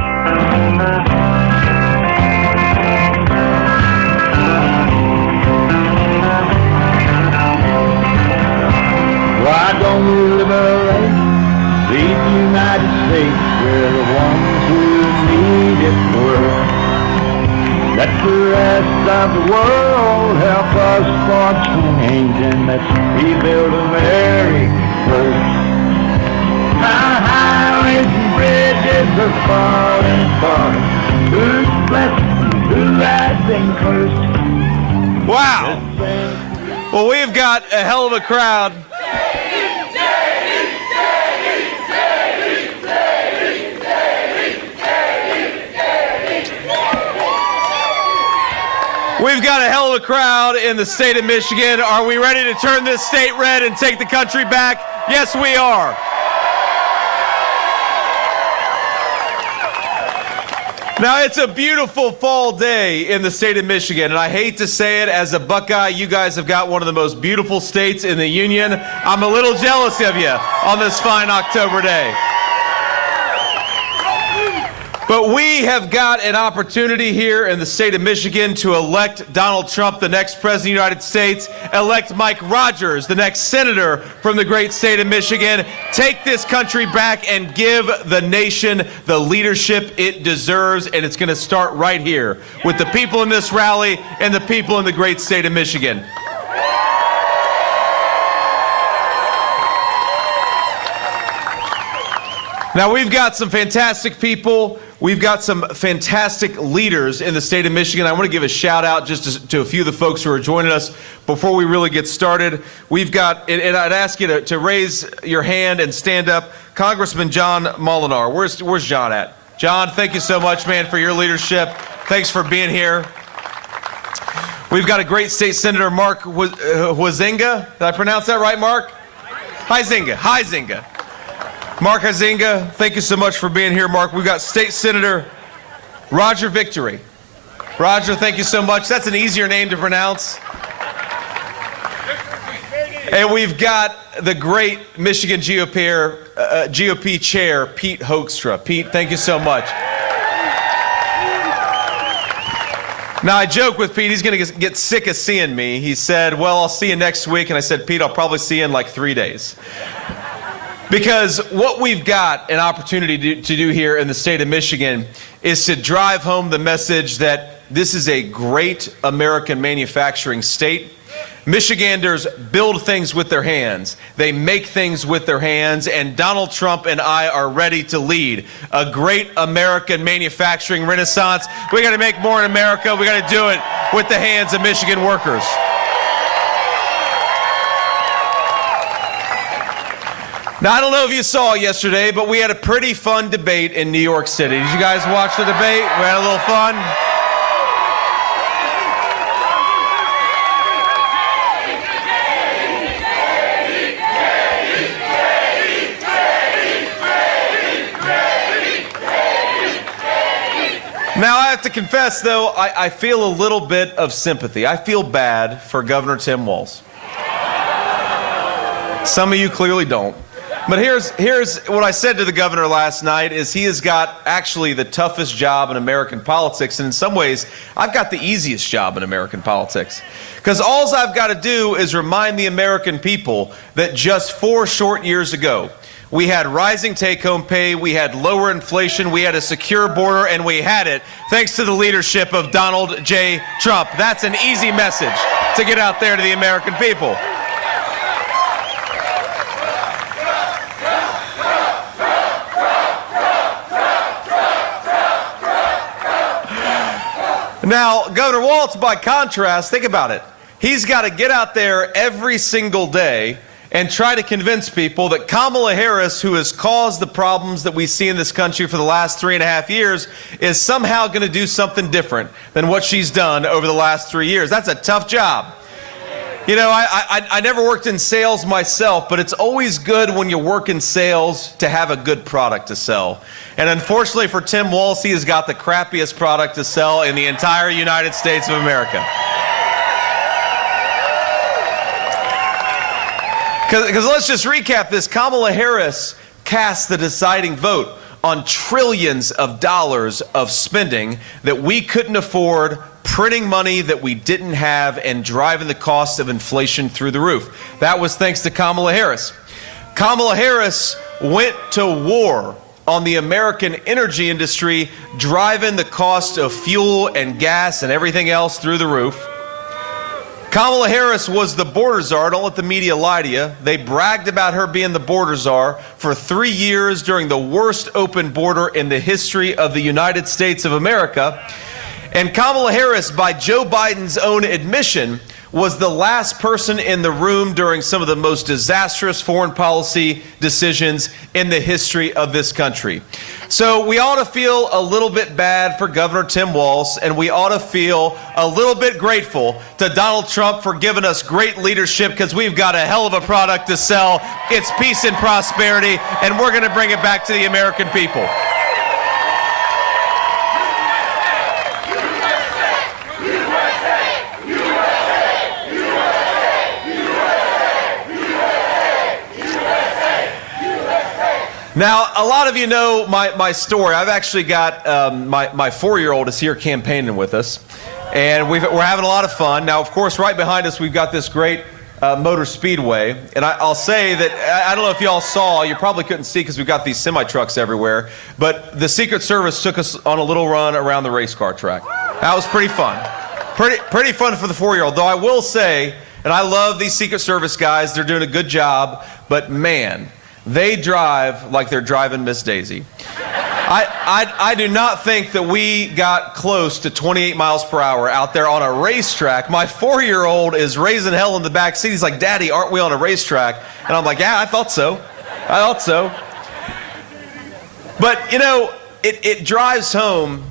Why don't we liberate the United States? We're the ones who need it worse. Let the rest of the world help us for change, and let's rebuild America first. Our highways and bridges are falling apart. Who's blessed and who has been cursed? Wow. Well, we've got a hell of a crowd. We've got a hell of a crowd in the state of Michigan. Are we ready to turn this state red and take the country back? Yes, we are. Now, it's a beautiful fall day in the state of Michigan, and I hate to say it, as a Buckeye, you guys have got one of the most beautiful states in the union. I'm a little jealous of you on this fine October day. But we have got an opportunity here in the state of Michigan to elect Donald Trump, the next president of the United States, elect Mike Rogers, the next senator from the great state of Michigan, take this country back and give the nation the leadership it deserves, and it's going to start right here with the people in this rally and the people in the great state of Michigan. Now, we've got some fantastic people. We've got some fantastic leaders in the state of Michigan. I want to give a shout out just to a few of the folks who are joining us before we really get started. We've got, and I'd ask you to raise your hand and stand up, Congressman John Molinar. Where's John at? John, thank you so much, man, for your leadership. Thanks for being here. We've got a great state senator, Mark Huizenga. Did I pronounce that right, Mark? Huizenga. Mark Huizenga, thank you so much for being here, Mark. We've got State Senator Roger Victory. Roger, thank you so much. That's an easier name to pronounce. And we've got the great Michigan GOP Chair, Pete Hoekstra. Pete, thank you so much. Now, I joke with Pete, he's going to get sick of seeing me. He said, well, I'll see you next week. And I said, Pete, I'll probably see you in like 3 days. Because what we've got an opportunity to do here in the state of Michigan is to drive home the message that this is a great American manufacturing state. Michiganders build things with their hands. They make things with their hands, and Donald Trump and I are ready to lead a great American manufacturing renaissance. We got to make more in America. We got to do it with the hands of Michigan workers. Now, I don't know if you saw yesterday, but we had a pretty fun debate in New York City. Did you guys watch the debate? We had a little fun. Now, I have to confess, though, I feel a little bit of sympathy. I feel bad for Governor Tim Walz. Some of you clearly don't. But here's what I said to the governor last night is he has got actually the toughest job in American politics, and in some ways, I've got the easiest job in American politics. Because all I've got to do is remind the American people that just 4 short years ago, we had rising take-home pay, we had lower inflation, we had a secure border, and we had it thanks to the leadership of Donald J. Trump. That's an easy message to get out there to the American people. Now, Governor Walz, by contrast, think about it. He's got to get out there every single day and try to convince people that Kamala Harris, who has caused the problems that we see in this country for the last 3.5 years, is somehow going to do something different than what she's done over the last 3 years. That's a tough job. You know, I never worked in sales myself, but it's always good when you work in sales to have a good product to sell. And unfortunately for Tim Walz, he has got the crappiest product to sell in the entire United States of America. Because let's just recap this. Kamala Harris cast the deciding vote on trillions of dollars of spending that we couldn't afford, printing money that we didn't have, and driving the cost of inflation through the roof. That was thanks to Kamala Harris. Kamala Harris went to war on the American energy industry, driving the cost of fuel and gas and everything else through the roof. Kamala Harris was the border czar. Don't let the media lie to you. They bragged about her being the border czar for 3 years during the worst open border in the history of the United States of America. And Kamala Harris, by Joe Biden's own admission, was the last person in the room during some of the most disastrous foreign policy decisions in the history of this country. So we ought to feel a little bit bad for Governor Tim Walz, and we ought to feel a little bit grateful to Donald Trump for giving us great leadership, because we've got a hell of a product to sell. It's peace and prosperity, and we're going to bring it back to the American people. Now, a lot of you know my story. I've actually got my 4-year-old is here campaigning with us, and we're having a lot of fun. Now, of course, right behind us, we've got this great motor speedway, and I'll say that, I don't know if y'all saw, you probably couldn't see because we've got these semi-trucks everywhere, but the Secret Service took us on a little run around the race car track. That was pretty fun. Pretty fun for the 4-year-old, though I will say, and I love these Secret Service guys, they're doing a good job, but man, they drive like they're driving Miss Daisy. I do not think that we got close to 28 miles per hour out there on a racetrack. My 4-year-old is raising hell in the back seat. He's like, "Daddy, aren't we on a racetrack?" And I'm like, "Yeah, I thought so. But, you know, it drives home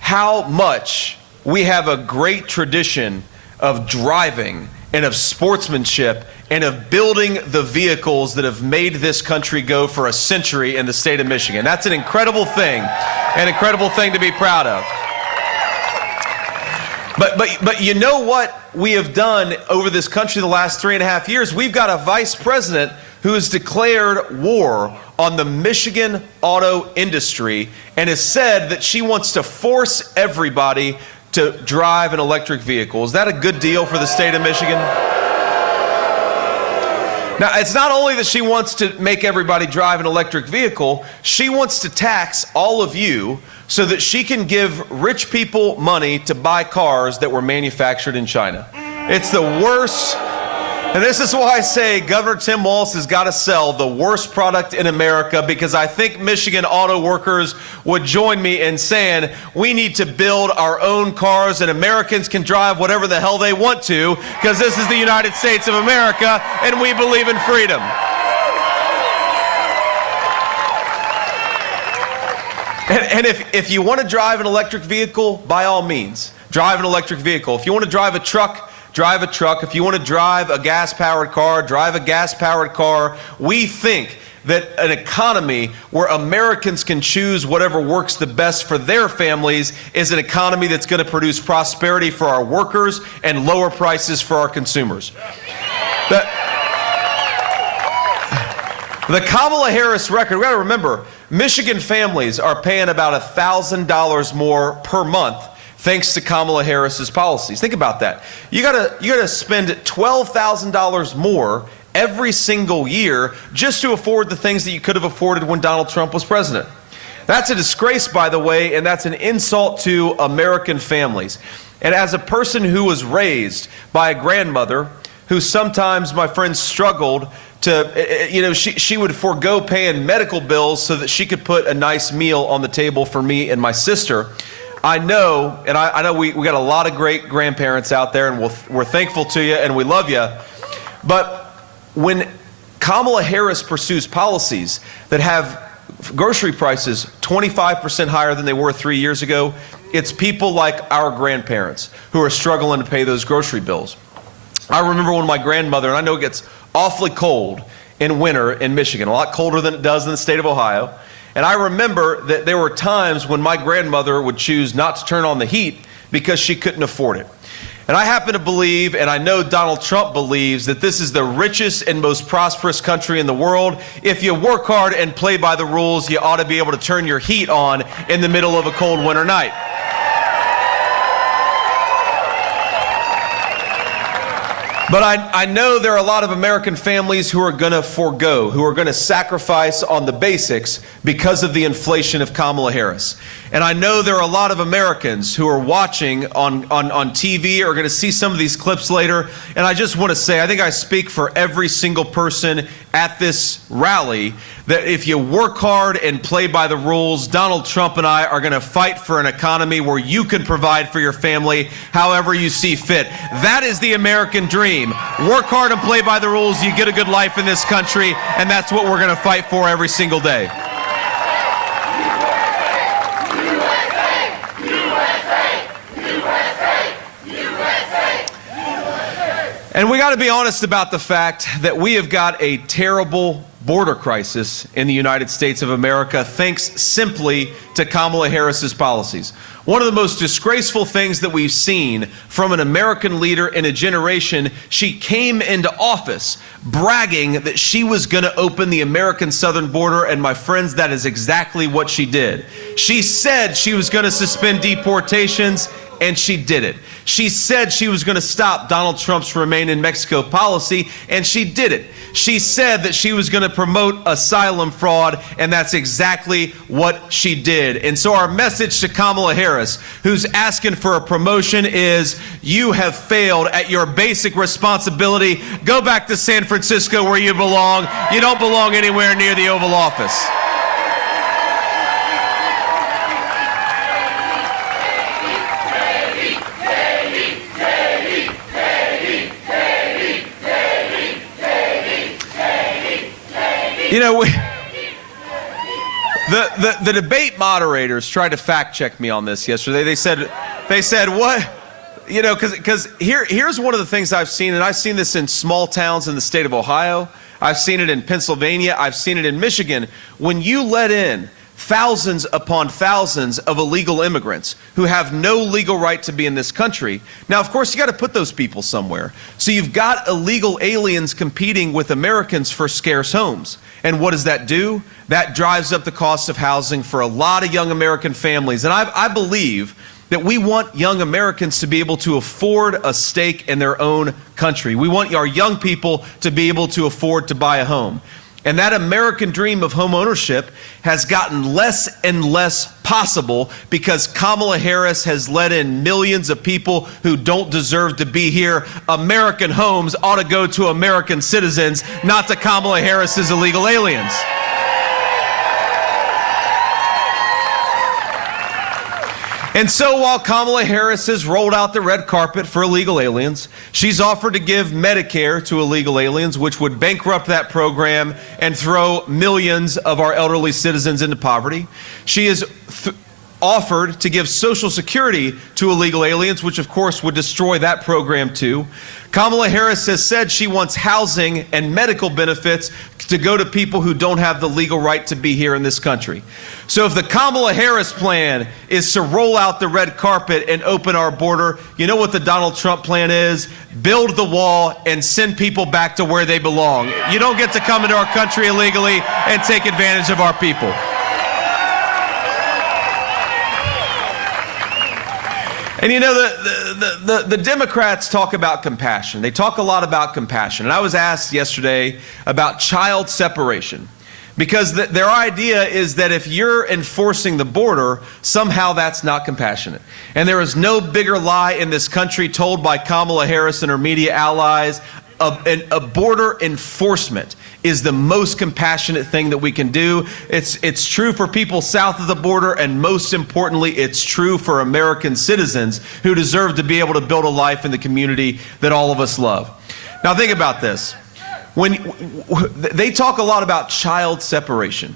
how much we have a great tradition of driving and of sportsmanship and of building the vehicles that have made this country go for a century in the state of Michigan. That's an incredible thing to be proud of. But you know what we have done over this country the last 3.5 years? We've got a vice president who has declared war on the Michigan auto industry and has said that she wants to force everybody to drive an electric vehicle. Is that a good deal for the state of Michigan? Now, it's not only that she wants to make everybody drive an electric vehicle, she wants to tax all of you so that she can give rich people money to buy cars that were manufactured in China. It's the worst. And this is why I say Governor Tim Walz has got to sell the worst product in America, because I think Michigan auto workers would join me in saying we need to build our own cars and Americans can drive whatever the hell they want to, because this is the United States of America and we believe in freedom. And if you want to drive an electric vehicle, by all means, drive an electric vehicle. If you want to drive a truck, drive a truck. If you want to drive a gas-powered car, drive a gas-powered car. We think that an economy where Americans can choose whatever works the best for their families is an economy that's going to produce prosperity for our workers and lower prices for our consumers. The Kamala Harris record, we got to remember, Michigan families are paying about $1,000 more per month thanks to Kamala Harris's policies. Think about that. You gotta spend $12,000 more every single year just to afford the things that you could have afforded when Donald Trump was president. That's a disgrace, by the way, and that's an insult to American families. And as a person who was raised by a grandmother who sometimes, my friends, struggled to, you know, she would forego paying medical bills so that she could put a nice meal on the table for me and my sister. I know, and I know we got a lot of great grandparents out there, and we're thankful to you, and we love you. But when Kamala Harris pursues policies that have grocery prices 25% higher than they were 3 years ago, it's people like our grandparents who are struggling to pay those grocery bills. I remember when my grandmother, and I know it gets awfully cold in winter in Michigan, a lot colder than it does in the state of Ohio. And I remember that there were times when my grandmother would choose not to turn on the heat because she couldn't afford it. And I happen to believe, and I know Donald Trump believes, that this is the richest and most prosperous country in the world. If you work hard and play by the rules, you ought to be able to turn your heat on in the middle of a cold winter night. But I know there are a lot of American families who are going to forego, who are going to sacrifice on the basics because of the inflation of Kamala Harris. And I know there are a lot of Americans who are watching on TV or are going to see some of these clips later. And I just want to say, I think I speak for every single person at this rally, that if you work hard and play by the rules, Donald Trump and I are going to fight for an economy where you can provide for your family however you see fit. That is the American dream. Work hard and play by the rules, you get a good life in this country, and that's what we're going to fight for every single day. And we got to be honest about the fact that we have got a terrible border crisis in the United States of America thanks simply to Kamala Harris's policies. One of the most disgraceful things that we've seen from an American leader in a generation, she came into office bragging that she was going to open the American southern border, and my friends, that is exactly what she did. She said she was going to suspend deportations, and she did it. She said she was going to stop Donald Trump's Remain in Mexico policy, and she did it. She said that she was going to promote asylum fraud, and that's exactly what she did. And so our message to Kamala Harris, who's asking for a promotion, is you have failed at your basic responsibility. Go back to San Francisco where you belong. You don't belong anywhere near the Oval Office. You know, the debate moderators tried to fact check me on this yesterday. They said what? You know, because here's one of the things I've seen, and I've seen this in small towns in the state of Ohio. I've seen it in Pennsylvania. I've seen it in Michigan. When you let in thousands upon thousands of illegal immigrants who have no legal right to be in this country. Now, of course, you got to put those people somewhere. So you've got illegal aliens competing with Americans for scarce homes. And what does that do? That drives up the cost of housing for a lot of young American families. And I believe that we want young Americans to be able to afford a stake in their own country. We want our young people to be able to afford to buy a home. And that American dream of home ownership has gotten less and less possible because Kamala Harris has let in millions of people who don't deserve to be here. American homes ought to go to American citizens, not to Kamala Harris's illegal aliens. And so while Kamala Harris has rolled out the red carpet for illegal aliens, she's offered to give Medicare to illegal aliens, which would bankrupt that program and throw millions of our elderly citizens into poverty. She has offered to give Social Security to illegal aliens, which of course would destroy that program too. Kamala Harris has said she wants housing and medical benefits to go to people who don't have the legal right to be here in this country. So if the Kamala Harris plan is to roll out the red carpet and open our border, you know what the Donald Trump plan is? Build the wall and send people back to where they belong. You don't get to come into our country illegally and take advantage of our people. And you know, the Democrats talk about compassion. They talk a lot about compassion. And I was asked yesterday about child separation. Because their idea is that if you're enforcing the border, somehow that's not compassionate. And there is no bigger lie in this country told by Kamala Harris and her media allies. A border enforcement is the most compassionate thing that we can do. It's true for people south of the border, and most importantly, it's true for American citizens who deserve to be able to build a life in the community that all of us love. Now think about this. When they talk a lot about child separation,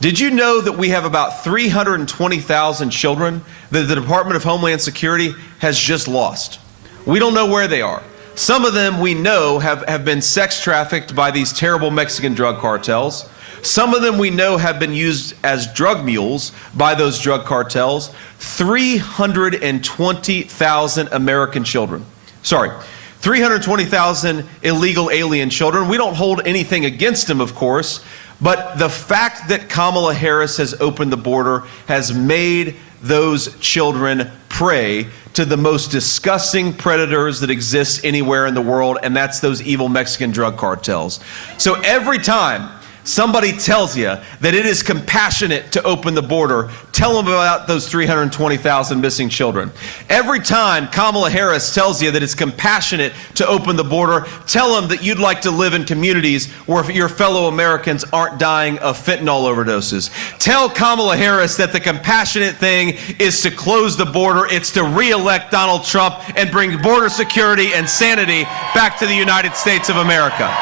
did you know that we have about 320,000 children that the Department of Homeland Security has just lost? We don't know where they are. Some of them we know have been sex trafficked by these terrible Mexican drug cartels. Some of them we know have been used as drug mules by those drug cartels. 320,000 American children. 320,000 illegal alien children. We don't hold anything against them, of course, but the fact that Kamala Harris has opened the border has made those children prey to the most disgusting predators that exist anywhere in the world, and that's those evil Mexican drug cartels. So every time somebody tells you that it is compassionate to open the border, tell them about those 320,000 missing children. Every time Kamala Harris tells you that it's compassionate to open the border, tell them that you'd like to live in communities where your fellow Americans aren't dying of fentanyl overdoses. Tell Kamala Harris that the compassionate thing is to close the border, it's to re-elect Donald Trump and bring border security and sanity back to the United States of America.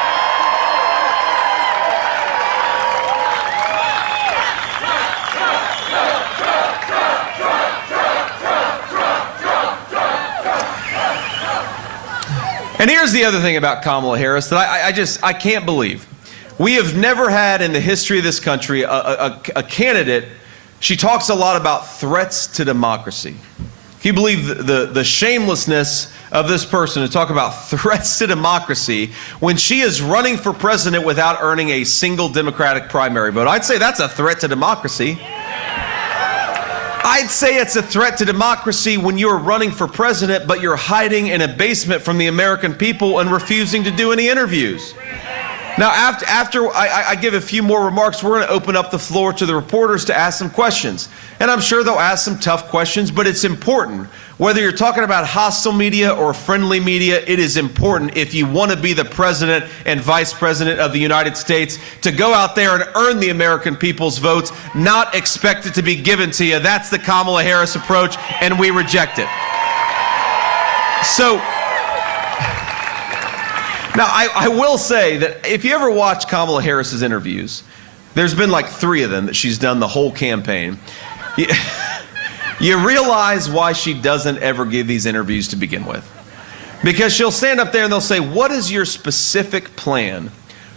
And here's the other thing about Kamala Harris that I can't believe. We have never had in the history of this country a candidate. She talks a lot about threats to democracy. Can you believe the shamelessness of this person to talk about threats to democracy when she is running for president without earning a single Democratic primary vote? I'd say that's a threat to democracy. I'd say it's a threat to democracy when you're running for president, but you're hiding in a basement from the American people and refusing to do any interviews. Now, after I give a few more remarks, we're going to open up the floor to the reporters to ask some questions. And I'm sure they'll ask some tough questions, but it's important. Whether you're talking about hostile media or friendly media, it is important if you want to be the president and vice president of the United States to go out there and earn the American people's votes, not expect it to be given to you. That's the Kamala Harris approach, and we reject it. So, now, I will say that if you ever watch Kamala Harris's interviews, there's been like 3 of them that she's done the whole campaign. You realize why she doesn't ever give these interviews to begin with. Because she'll stand up there and they'll say, what is your specific plan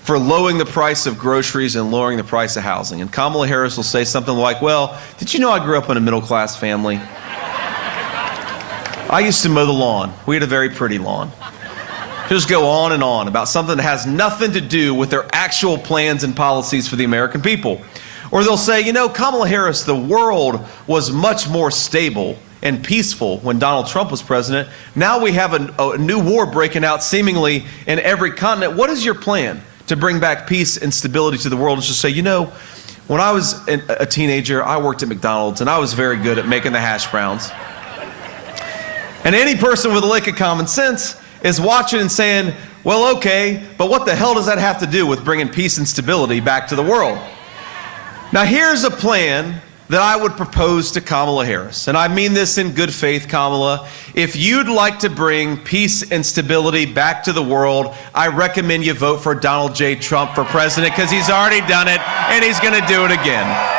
for lowering the price of groceries and lowering the price of housing? And Kamala Harris will say something like, well, did you know I grew up in a middle-class family? I used to mow the lawn. We had a very pretty lawn. Just go on and on about something that has nothing to do with their actual plans and policies for the American people. Or they'll say, you know, Kamala Harris, the world was much more stable and peaceful when Donald Trump was president. Now we have a new war breaking out seemingly in every continent. What is your plan to bring back peace and stability to the world? And just say, you know, when I was a teenager, I worked at McDonald's and I was very good at making the hash browns. And any person with a lick of common sense is watching and saying, well, okay, but what the hell does that have to do with bringing peace and stability back to the world? Now, here's a plan that I would propose to Kamala Harris, and I mean this in good faith, Kamala. If you'd like to bring peace and stability back to the world, I recommend you vote for Donald J. Trump for president, because he's already done it, and he's going to do it again.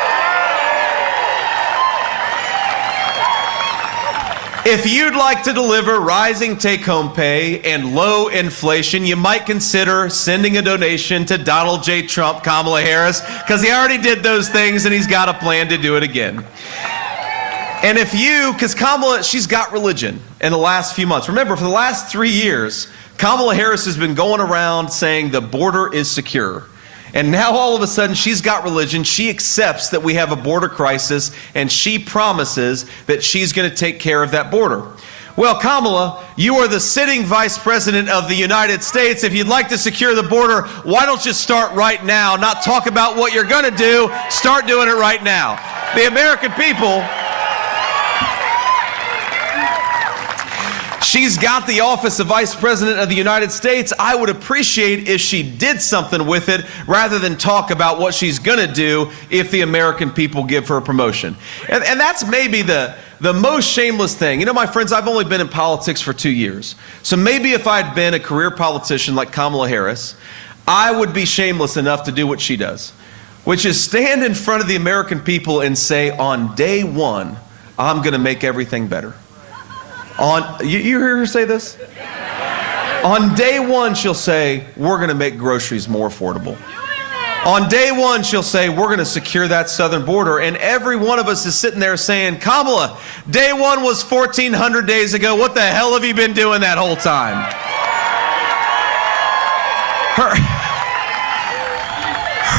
If you'd like to deliver rising take-home pay and low inflation, you might consider sending a donation to Donald J. Trump, Kamala Harris, because he already did those things and he's got a plan to do it again. And if you, because Kamala, she's got religion in the last few months. Remember, for the last 3 years, Kamala Harris has been going around saying the border is secure. And now all of a sudden she's got religion, she accepts that we have a border crisis, and she promises that she's going to take care of that border. Well, Kamala, you are the sitting vice president of the United States. If you'd like to secure the border, why don't you start right now? Not talk about what you're going to do, start doing it right now. The American people, she's got the office of Vice President of the United States. I would appreciate if she did something with it rather than talk about what she's going to do if the American people give her a promotion. And that's maybe the most shameless thing. You know, my friends, I've only been in politics for 2 years. So maybe if I'd been a career politician like Kamala Harris, I would be shameless enough to do what she does, which is stand in front of the American people and say, on day one, I'm going to make everything better. You hear her say this? On day one, she'll say, we're going to make groceries more affordable. On day one, she'll say, we're going to secure that southern border. And every one of us is sitting there saying, Kamala, day one was 1,400 days ago. What the hell have you been doing that whole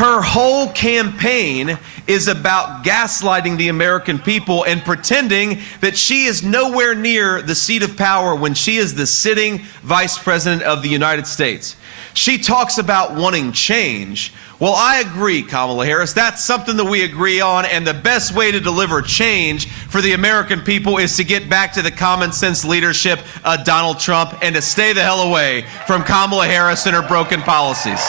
Her whole campaign is about gaslighting the American people and pretending that she is nowhere near the seat of power when she is the sitting vice president of the United States. She talks about wanting change. Well, I agree, Kamala Harris. That's something that we agree on, and the best way to deliver change for the American people is to get back to the common sense leadership of Donald Trump and to stay the hell away from Kamala Harris and her broken policies.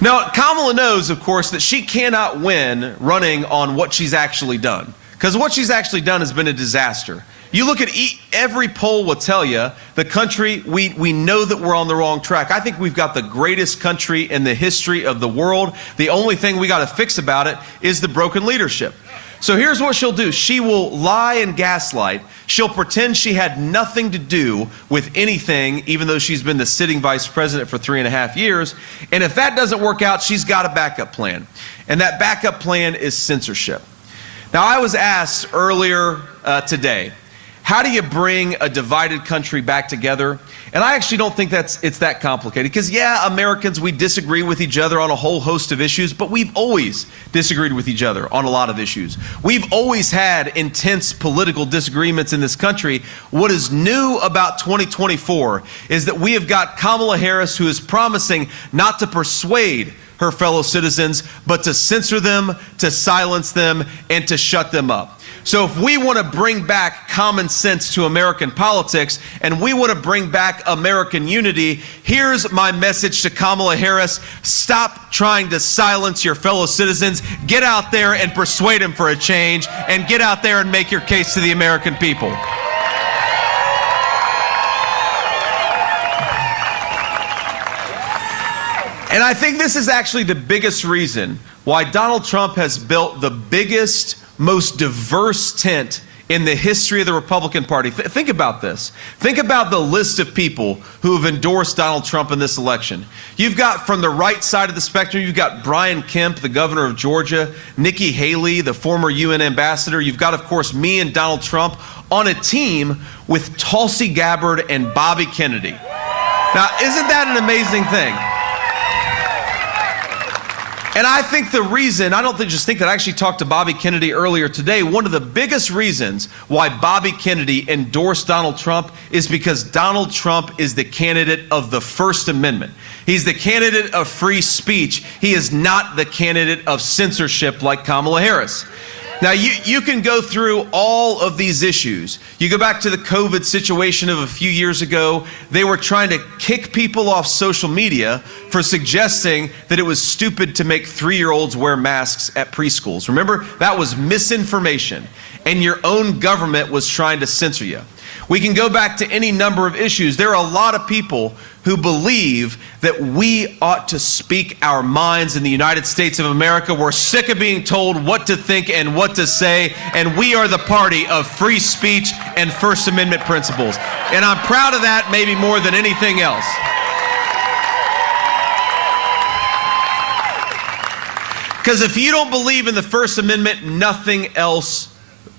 Now, Kamala knows, of course, that she cannot win running on what she's actually done, because what she's actually done has been a disaster. You look at every poll will tell you the country, we know that we're on the wrong track. I think we've got the greatest country in the history of the world. The only thing we got to fix about it is the broken leadership. So here's what she'll do. She will lie and gaslight. She'll pretend she had nothing to do with anything, even though she's been the sitting vice president for 3.5 years. And if that doesn't work out, she's got a backup plan. And that backup plan is censorship. Now, I was asked earlier today, how do you bring a divided country back together? And I actually don't think it's that complicated. Because, yeah, Americans, we disagree with each other on a whole host of issues, but we've always disagreed with each other on a lot of issues. We've always had intense political disagreements in this country. What is new about 2024 is that we have got Kamala Harris, who is promising not to persuade her fellow citizens, but to censor them, to silence them, and to shut them up. So if we want to bring back common sense to American politics and we want to bring back American unity, here's my message to Kamala Harris. Stop trying to silence your fellow citizens. Get out there and persuade them for a change, and get out there and make your case to the American people. And I think this is actually the biggest reason why Donald Trump has built the biggest, most diverse tent in the history of the Republican Party. Think about this. Think about the list of people who have endorsed Donald Trump in this election. You've got, from the right side of the spectrum, you've got Brian Kemp, the governor of Georgia, Nikki Haley, the former UN ambassador. You've got, of course, me and Donald Trump on a team with Tulsi Gabbard and Bobby Kennedy. Now, isn't that an amazing thing? And I think the reason, I don't just think that, I actually talked to Bobby Kennedy earlier today. One of the biggest reasons why Bobby Kennedy endorsed Donald Trump is because Donald Trump is the candidate of the First Amendment. He's the candidate of free speech. He is not the candidate of censorship like Kamala Harris. Now, you can go through all of these issues. You go back to the COVID situation of a few years ago. They were trying to kick people off social media for suggesting that it was stupid to make 3-year-olds wear masks at preschools. Remember, that was misinformation, and your own government was trying to censor you. We can go back to any number of issues. There are a lot of people who believe that we ought to speak our minds in the United States of America. We're sick of being told what to think and what to say, and we are the party of free speech and First Amendment principles. And I'm proud of that maybe more than anything else. Because if you don't believe in the First Amendment, nothing else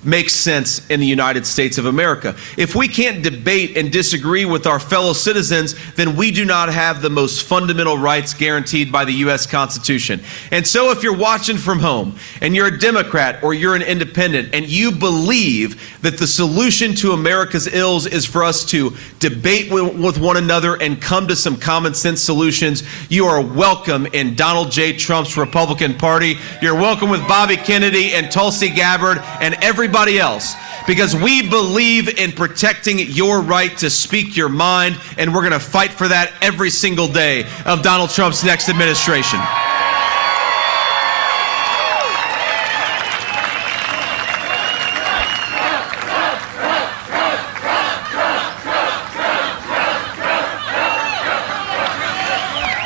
makes sense in the United States of America. If we can't debate and disagree with our fellow citizens, then we do not have the most fundamental rights guaranteed by the U.S. Constitution. And so if you're watching from home and you're a Democrat or you're an independent and you believe that the solution to America's ills is for us to debate with one another and come to some common sense solutions, you are welcome in Donald J. Trump's Republican Party. You're welcome with Bobby Kennedy and Tulsi Gabbard and everybody else, because we believe in protecting your right to speak your mind, and we're going to fight for that every single day of Donald Trump's next administration.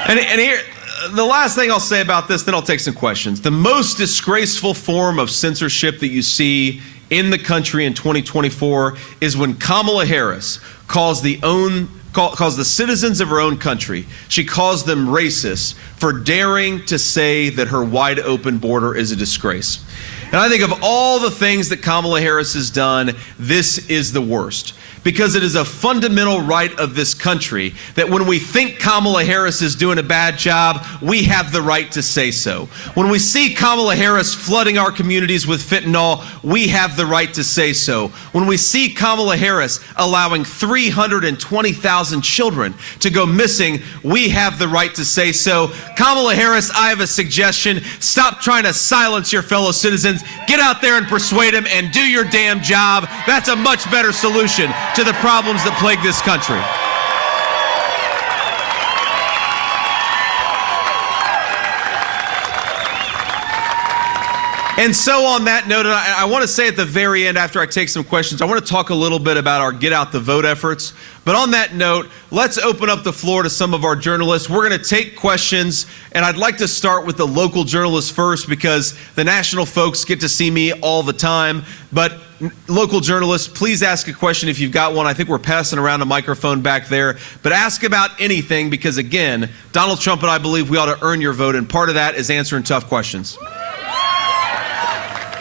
And here, the last thing I'll say about this, then I'll take some questions. The most disgraceful form of censorship that you see in the country in 2024 is when Kamala Harris calls the citizens of her own country, she calls them racist for daring to say that her wide open border is a disgrace. And I think of all the things that Kamala Harris has done, this is the worst. Because it is a fundamental right of this country that when we think Kamala Harris is doing a bad job, we have the right to say so. When we see Kamala Harris flooding our communities with fentanyl, we have the right to say so. When we see Kamala Harris allowing 320,000 children to go missing, we have the right to say so. Kamala Harris, I have a suggestion. Stop trying to silence your fellow citizens. Get out there and persuade them and do your damn job. That's a much better solution to the problems that plague this country. And so on that note, and I want to say at the very end, after I take some questions, I want to talk a little bit about our Get Out the Vote efforts. But on that note, let's open up the floor to some of our journalists. We're going to take questions, and I'd like to start with the local journalists first because the national folks get to see me all the time. But local journalists, please ask a question if you've got one. I think we're passing around a microphone back there. But ask about anything because, again, Donald Trump and I believe we ought to earn your vote, and part of that is answering tough questions.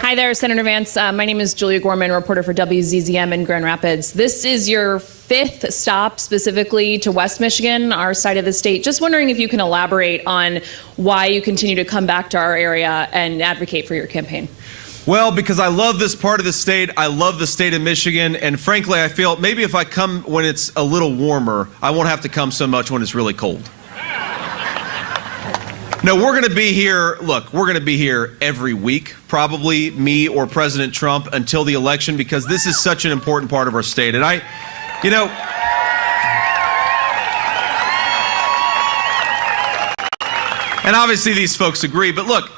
Hi there, Senator Vance. My name is Julia Gorman, reporter for WZZM in Grand Rapids. This is your 5th stop specifically to West Michigan, our side of the state. Just wondering if you can elaborate on why you continue to come back to our area and advocate for your campaign. Well, because I love this part of the state. I love the state of Michigan. And frankly, I feel maybe if I come when it's a little warmer, I won't have to come so much when it's really cold. No, we're going to be here. Look, we're going to be here every week, probably me or President Trump until the election, because this is such an important part of our state. And and obviously these folks agree. But look,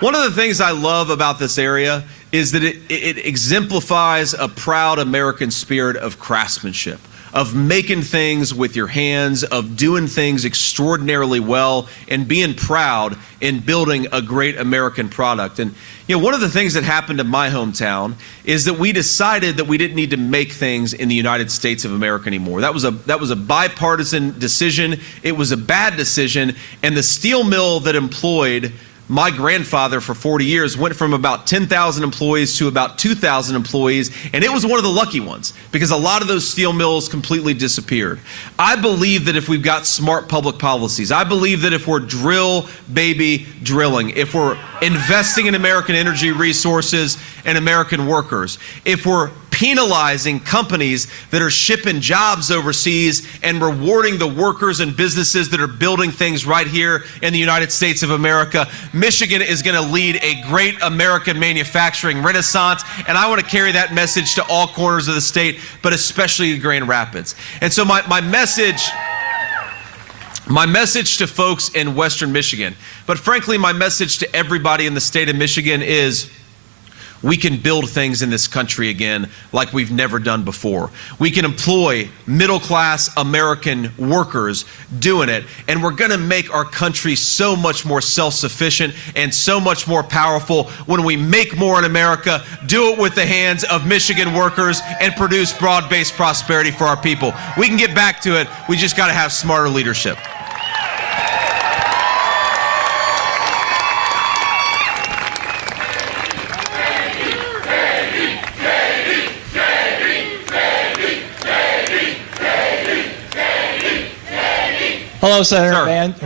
one of the things I love about this area is that it exemplifies a proud American spirit of craftsmanship, of making things with your hands, of doing things extraordinarily well, and being proud in building a great American product. And one of the things that happened in my hometown is that we decided that we didn't need to make things in the United States of America anymore. That was a bipartisan decision. It was a bad decision, and the steel mill that employed my grandfather for 40 years went from about 10,000 employees to about 2,000 employees, and it was one of the lucky ones because a lot of those steel mills completely disappeared. I believe that if we've got smart public policies, I believe that if we're drill, baby, drilling, if we're investing in American energy resources and American workers, if we're penalizing companies that are shipping jobs overseas and rewarding the workers and businesses that are building things right here in the United States of America, Michigan is going to lead a great American manufacturing renaissance, and I want to carry that message to all corners of the state, but especially Grand Rapids. And so my message to folks in Western Michigan, but frankly my message to everybody in the state of Michigan is we can build things in this country again like we've never done before. We can employ middle-class American workers doing it, and we're going to make our country so much more self-sufficient and so much more powerful when we make more in America, do it with the hands of Michigan workers, and produce broad-based prosperity for our people. We can get back to it. We just got to have smarter leadership. Hello, Senator Vance.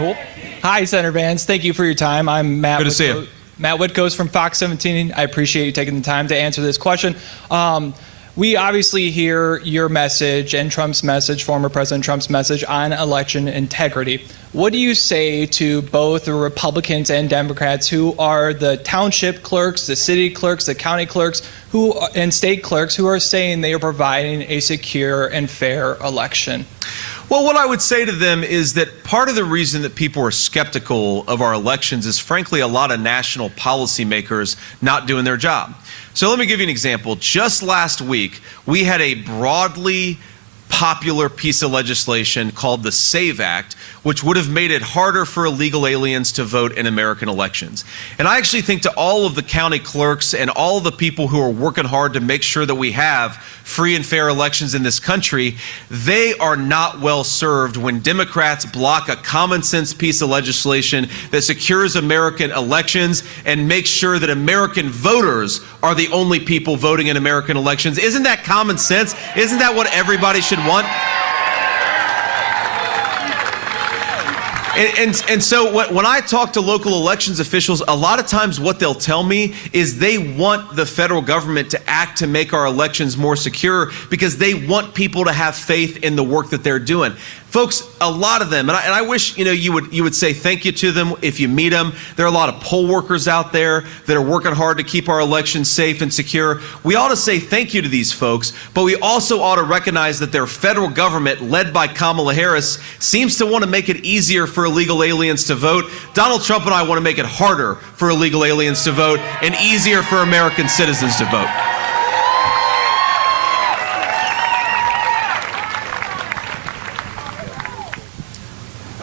Hi, Senator Vance. Thank you for your time. I'm Matt. Good to see you. Matt Whitco's from Fox 17. I appreciate you taking the time to answer this question. We obviously hear your message and Trump's message, former President Trump's message on election integrity. What do you say to both the Republicans and Democrats who are the township clerks, the city clerks, the county clerks, and state clerks who are saying they are providing a secure and fair election? Well, what I would say to them is that part of the reason that people are skeptical of our elections is, frankly, a lot of national policymakers not doing their job. So let me give you an example. Just last week, we had a broadly popular piece of legislation called the SAVE Act, which would have made it harder for illegal aliens to vote in American elections. And I actually think to all of the county clerks and all of the people who are working hard to make sure that we have free and fair elections in this country, they are not well served when Democrats block a common sense piece of legislation that secures American elections and makes sure that American voters are the only people voting in American elections. Isn't that common sense? Isn't that what everybody should want? And so when I talk to local elections officials, a lot of times what they'll tell me is they want the federal government to act to make our elections more secure because they want people to have faith in the work that they're doing. Folks, a lot of them, and I wish you would say thank you to them if you meet them. There are a lot of poll workers out there that are working hard to keep our elections safe and secure. We ought to say thank you to these folks, but we also ought to recognize that their federal government, led by Kamala Harris, seems to want to make it easier for illegal aliens to vote. Donald Trump and I want to make it harder for illegal aliens to vote and easier for American citizens to vote.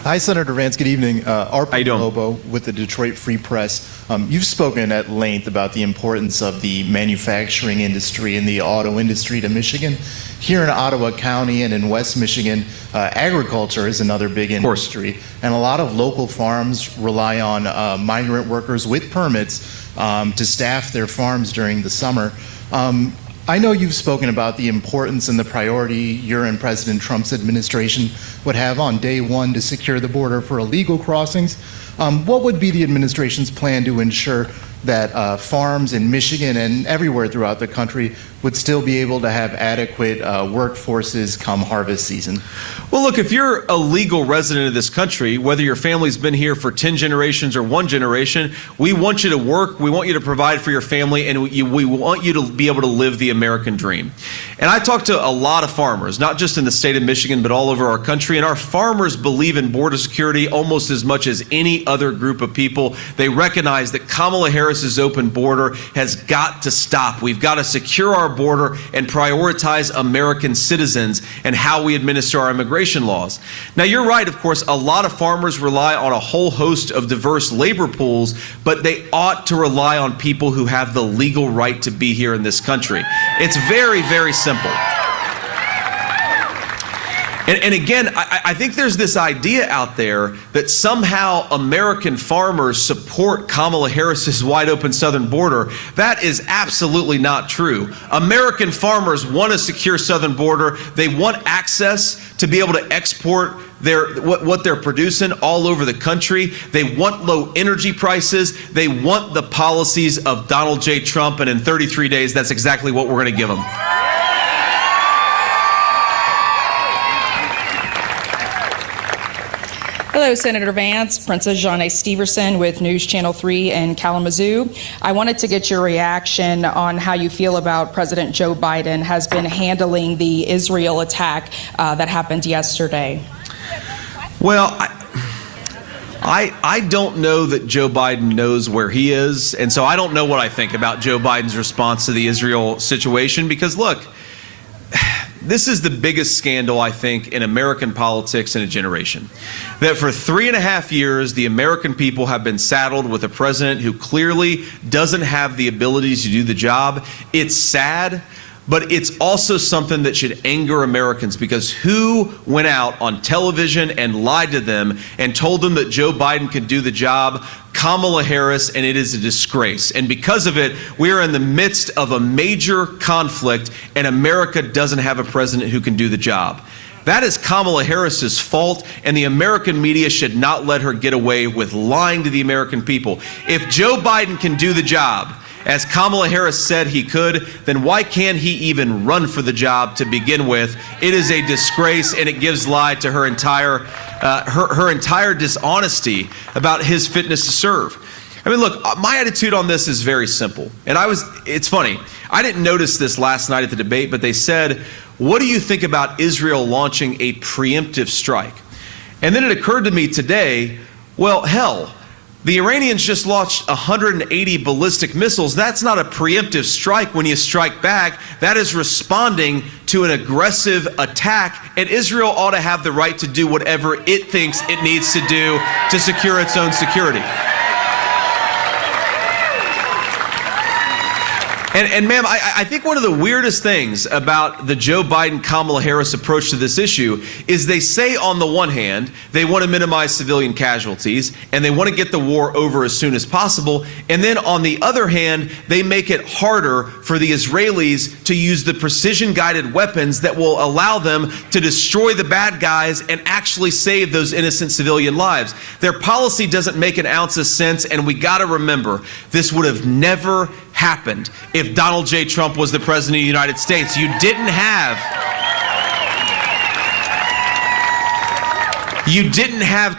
Hi, Senator Vance. Good evening. Arpa Lobo with the Detroit Free Press. You've spoken at length about the importance of the manufacturing industry and the auto industry to Michigan. Here in Ottawa County and in West Michigan, agriculture is another big industry, and a lot of local farms rely on migrant workers with permits to staff their farms during the summer. I know you've spoken about the importance and the priority your and President Trump's administration would have on day one to secure the border for illegal crossings. What would be the administration's plan to ensure that farms in Michigan and everywhere throughout the country would still be able to have adequate workforces come harvest season? Well, look, if you're a legal resident of this country, whether your family's been here for 10 generations or 1 generation, we want you to work, we want you to provide for your family, and we want you to be able to live the American dream. And I talk to a lot of farmers, not just in the state of Michigan, but all over our country, and our farmers believe in border security almost as much as any other group of people. They recognize that Kamala Harris's open border has got to stop. We've got to secure our border and prioritize American citizens and how we administer our immigration laws. Now, you're right, of course, a lot of farmers rely on a whole host of diverse labor pools, but they ought to rely on people who have the legal right to be here in this country. It's very, very simple. And again, I think there's this idea out there that somehow American farmers support Kamala Harris's wide open southern border. That is absolutely not true. American farmers want a secure southern border. They want access to be able to export what they're producing all over the country. They want low energy prices. They want the policies of Donald J. Trump, and in 33 days, that's exactly what we're going to give them. Hello, Senator Vance. Princess Jeanne Steverson with News Channel 3 in Kalamazoo. I wanted to get your reaction on how you feel about President Joe Biden has been handling the Israel attack that happened yesterday. Well, I don't know that Joe Biden knows where he is, and so I don't know what I think about Joe Biden's response to the Israel situation, because look, this is the biggest scandal, I think, in American politics in a generation. That for 3.5 years, the American people have been saddled with a president who clearly doesn't have the abilities to do the job. It's sad, but it's also something that should anger Americans, because who went out on television and lied to them and told them that Joe Biden could do the job? Kamala Harris, and it is a disgrace. And because of it, we are in the midst of a major conflict, and America doesn't have a president who can do the job. That is Kamala Harris's fault, and the American media should not let her get away with lying to the American people. If Joe Biden can do the job, as Kamala Harris said he could, then why can't he even run for the job to begin with? It is a disgrace, and it gives lie to her entire dishonesty about his fitness to serve. I mean, look, my attitude on this is very simple. And it's funny, I didn't notice this last night at the debate, but they said, what do you think about Israel launching a preemptive strike? And then it occurred to me today, well, hell, The Iranians just launched 180 ballistic missiles. That's not a preemptive strike when you strike back. That is responding to an aggressive attack, and Israel ought to have the right to do whatever it thinks it needs to do to secure its own security. And ma'am, I think one of the weirdest things about the Joe Biden-Kamala Harris approach to this issue is they say on the one hand, they want to minimize civilian casualties and they want to get the war over as soon as possible. And then on the other hand, they make it harder for the Israelis to use the precision-guided weapons that will allow them to destroy the bad guys and actually save those innocent civilian lives. Their policy doesn't make an ounce of sense, and we got to remember, this would have never happened if Donald J. Trump was the president of the United States. You didn't have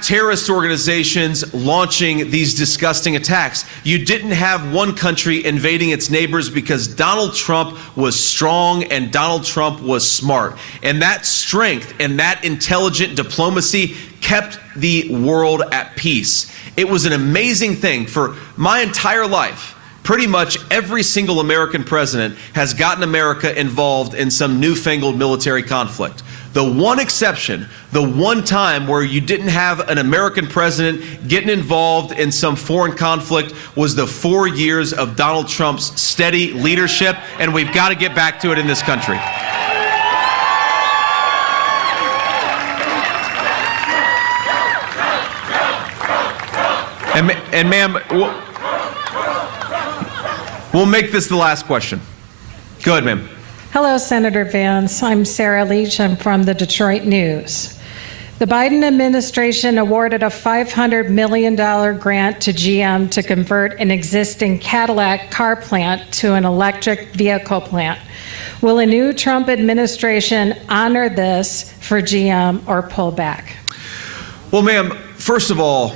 terrorist organizations launching these disgusting attacks. You didn't have one country invading its neighbors because Donald Trump was strong and Donald Trump was smart. And that strength and that intelligent diplomacy kept the world at peace. It was an amazing thing. For my entire life, pretty much every single American president has gotten America involved in some newfangled military conflict. The one exception, the one time where you didn't have an American president getting involved in some foreign conflict was the 4 years of Donald Trump's steady leadership, and we've got to get back to it in this country. And ma'am, we'll make this the last question. Go ahead, ma'am. Hello, Senator Vance. I'm Sarah Leach. I'm from the Detroit News. The Biden administration awarded a $500 million grant to GM to convert an existing Cadillac car plant to an electric vehicle plant. Will a new Trump administration honor this for GM or pull back? Well, ma'am, first of all,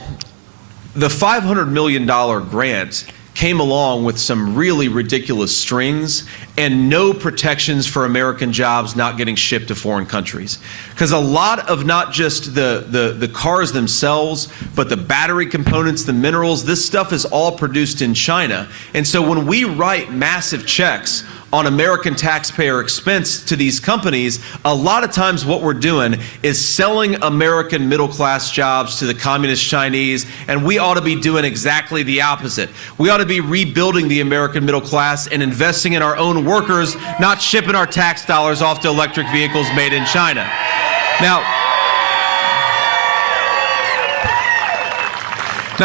the $500 million grant came along with some really ridiculous strings and no protections for American jobs not getting shipped to foreign countries. Because a lot of not just the cars themselves, but the battery components, the minerals, this stuff is all produced in China. And so when we write massive checks on American taxpayer expense to these companies, a lot of times what we're doing is selling American middle-class jobs to the communist Chinese, and we ought to be doing exactly the opposite. We ought to be rebuilding the American middle class and investing in our own workers, not shipping our tax dollars off to electric vehicles made in China. Now,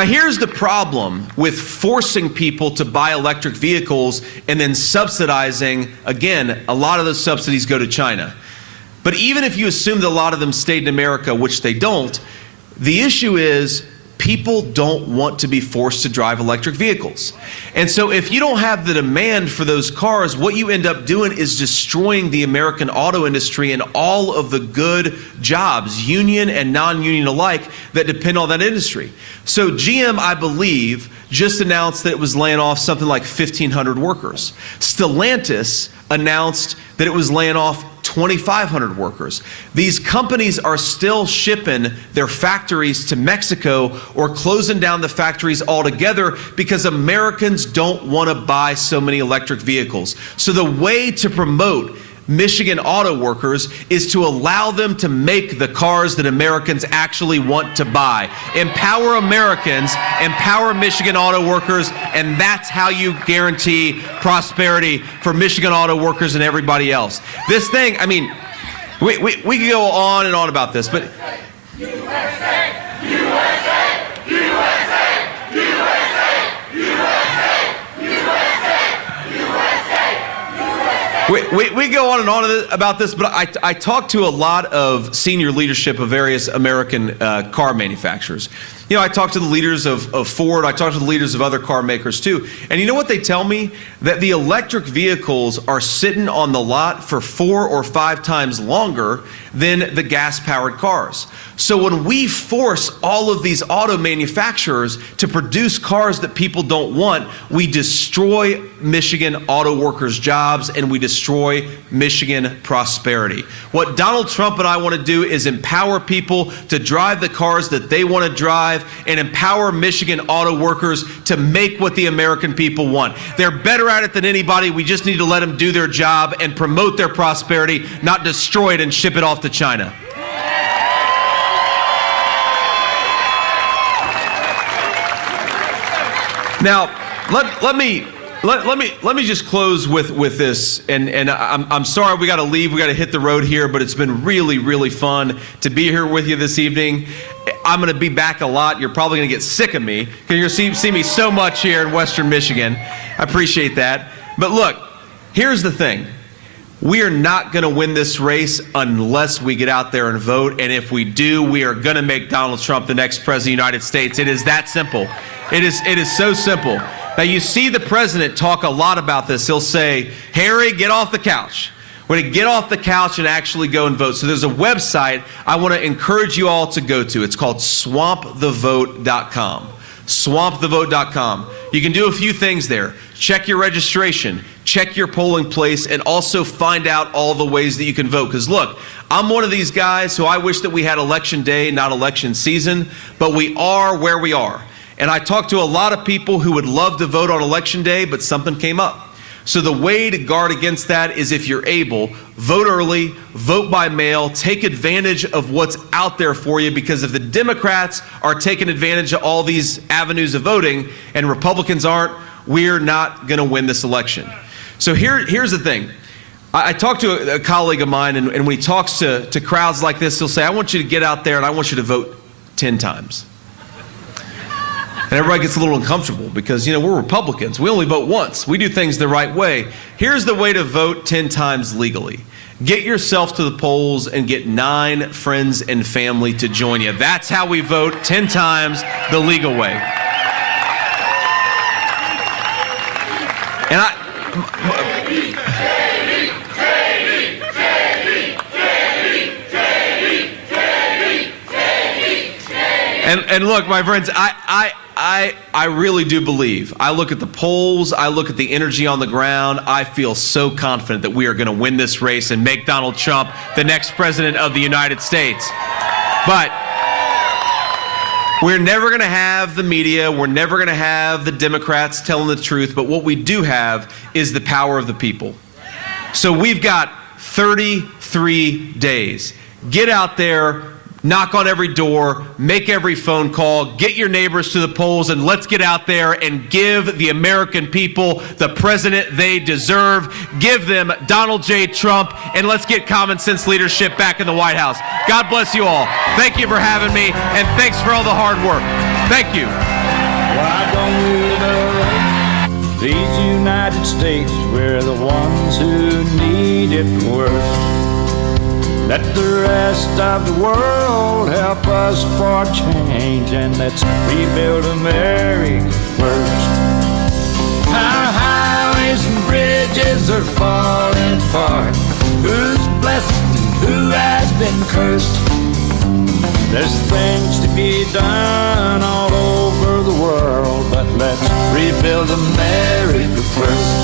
here's the problem with forcing people to buy electric vehicles and then subsidizing, again, a lot of those subsidies go to China. But even if you assume that a lot of them stayed in America, which they don't, the issue is people don't want to be forced to drive electric vehicles. And so if you don't have the demand for those cars, what you end up doing is destroying the American auto industry and all of the good jobs, union and non-union alike, that depend on that industry. So GM, I believe, just announced that it was laying off something like 1,500 workers. Stellantis announced that it was laying off 2,500 workers. These companies are still shipping their factories to Mexico or closing down the factories altogether because Americans don't want to buy so many electric vehicles. So the way to promote Michigan auto workers is to allow them to make the cars that Americans actually want to buy. Empower Americans, empower Michigan auto workers, and that's how you guarantee prosperity for Michigan auto workers and everybody else. This thing, I mean, we could go on and on about this, but USA, USA, USA, USA, USA, USA, USA. We go on and on about this, but I talk to a lot of senior leadership of various American car manufacturers. You know, I talk to the leaders of Ford, I talk to the leaders of other car makers too, and you know what they tell me? That the electric vehicles are sitting on the lot for 4 or 5 times longer than the gas-powered cars. So when we force all of these auto manufacturers to produce cars that people don't want, we destroy Michigan auto workers' jobs and we destroy destroy Michigan prosperity. What Donald Trump and I want to do is empower people to drive the cars that they want to drive and empower Michigan auto workers to make what the American people want. They're better at it than anybody. We just need to let them do their job and promote their prosperity, not destroy it and ship it off to China. Now, let me just close with this, and I'm sorry we got to leave, we got to hit the road here, but it's been really, really fun to be here with you this evening. I'm going to be back a lot. You're probably going to get sick of me because you're going to see me so much here in Western Michigan. I appreciate that. But look, here's the thing. We are not going to win this race unless we get out there and vote, and if we do, we are going to make Donald Trump the next president of the United States. It is that simple. It is so simple. Now, you see the president talk a lot about this. He'll say, Harry, get off the couch. We're going to get off the couch and actually go and vote. So there's a website I want to encourage you all to go to. It's called swampthevote.com. Swampthevote.com. You can do a few things there. Check your registration, check your polling place, and also find out all the ways that you can vote. Because look, I'm one of these guys who I wish that we had election day, not election season, but we are where we are. And I talked to a lot of people who would love to vote on election day, but something came up. So the way to guard against that is, if you're able, vote early, vote by mail, take advantage of what's out there for you, because if the Democrats are taking advantage of all these avenues of voting and Republicans aren't, we're not going to win this election. So here's the thing. I talked to a colleague of mine, and when he talks to crowds like this, he'll say, I want you to get out there and I want you to vote 10 times. And everybody gets a little uncomfortable because, you know, we're Republicans. We only vote once. We do things the right way. Here's the way to vote 10 times legally. Get yourself to the polls and get 9 friends and family to join you. That's how we vote 10 times the legal way. And And look, my friends, I really do believe. I look at the polls, I look at the energy on the ground, I feel so confident that we are going to win this race and make Donald Trump the next president of the United States. But we're never going to have the media, we're never going to have the Democrats telling the truth, but what we do have is the power of the people. So we've got 33 days. Get out there, knock on every door, make every phone call, get your neighbors to the polls, and let's get out there and give the American people the president they deserve. Give them Donald J. Trump, and let's get common sense leadership back in the White House. God bless you all. Thank you for having me, and thanks for all the hard work. Thank you. Why don't we love these United States? We're the ones who need it worst. Let the rest of the world help us for change, and let's rebuild America first. Our highways and bridges are falling apart. Who's blessed and who has been cursed? There's things to be done all over the world, but let's rebuild America first.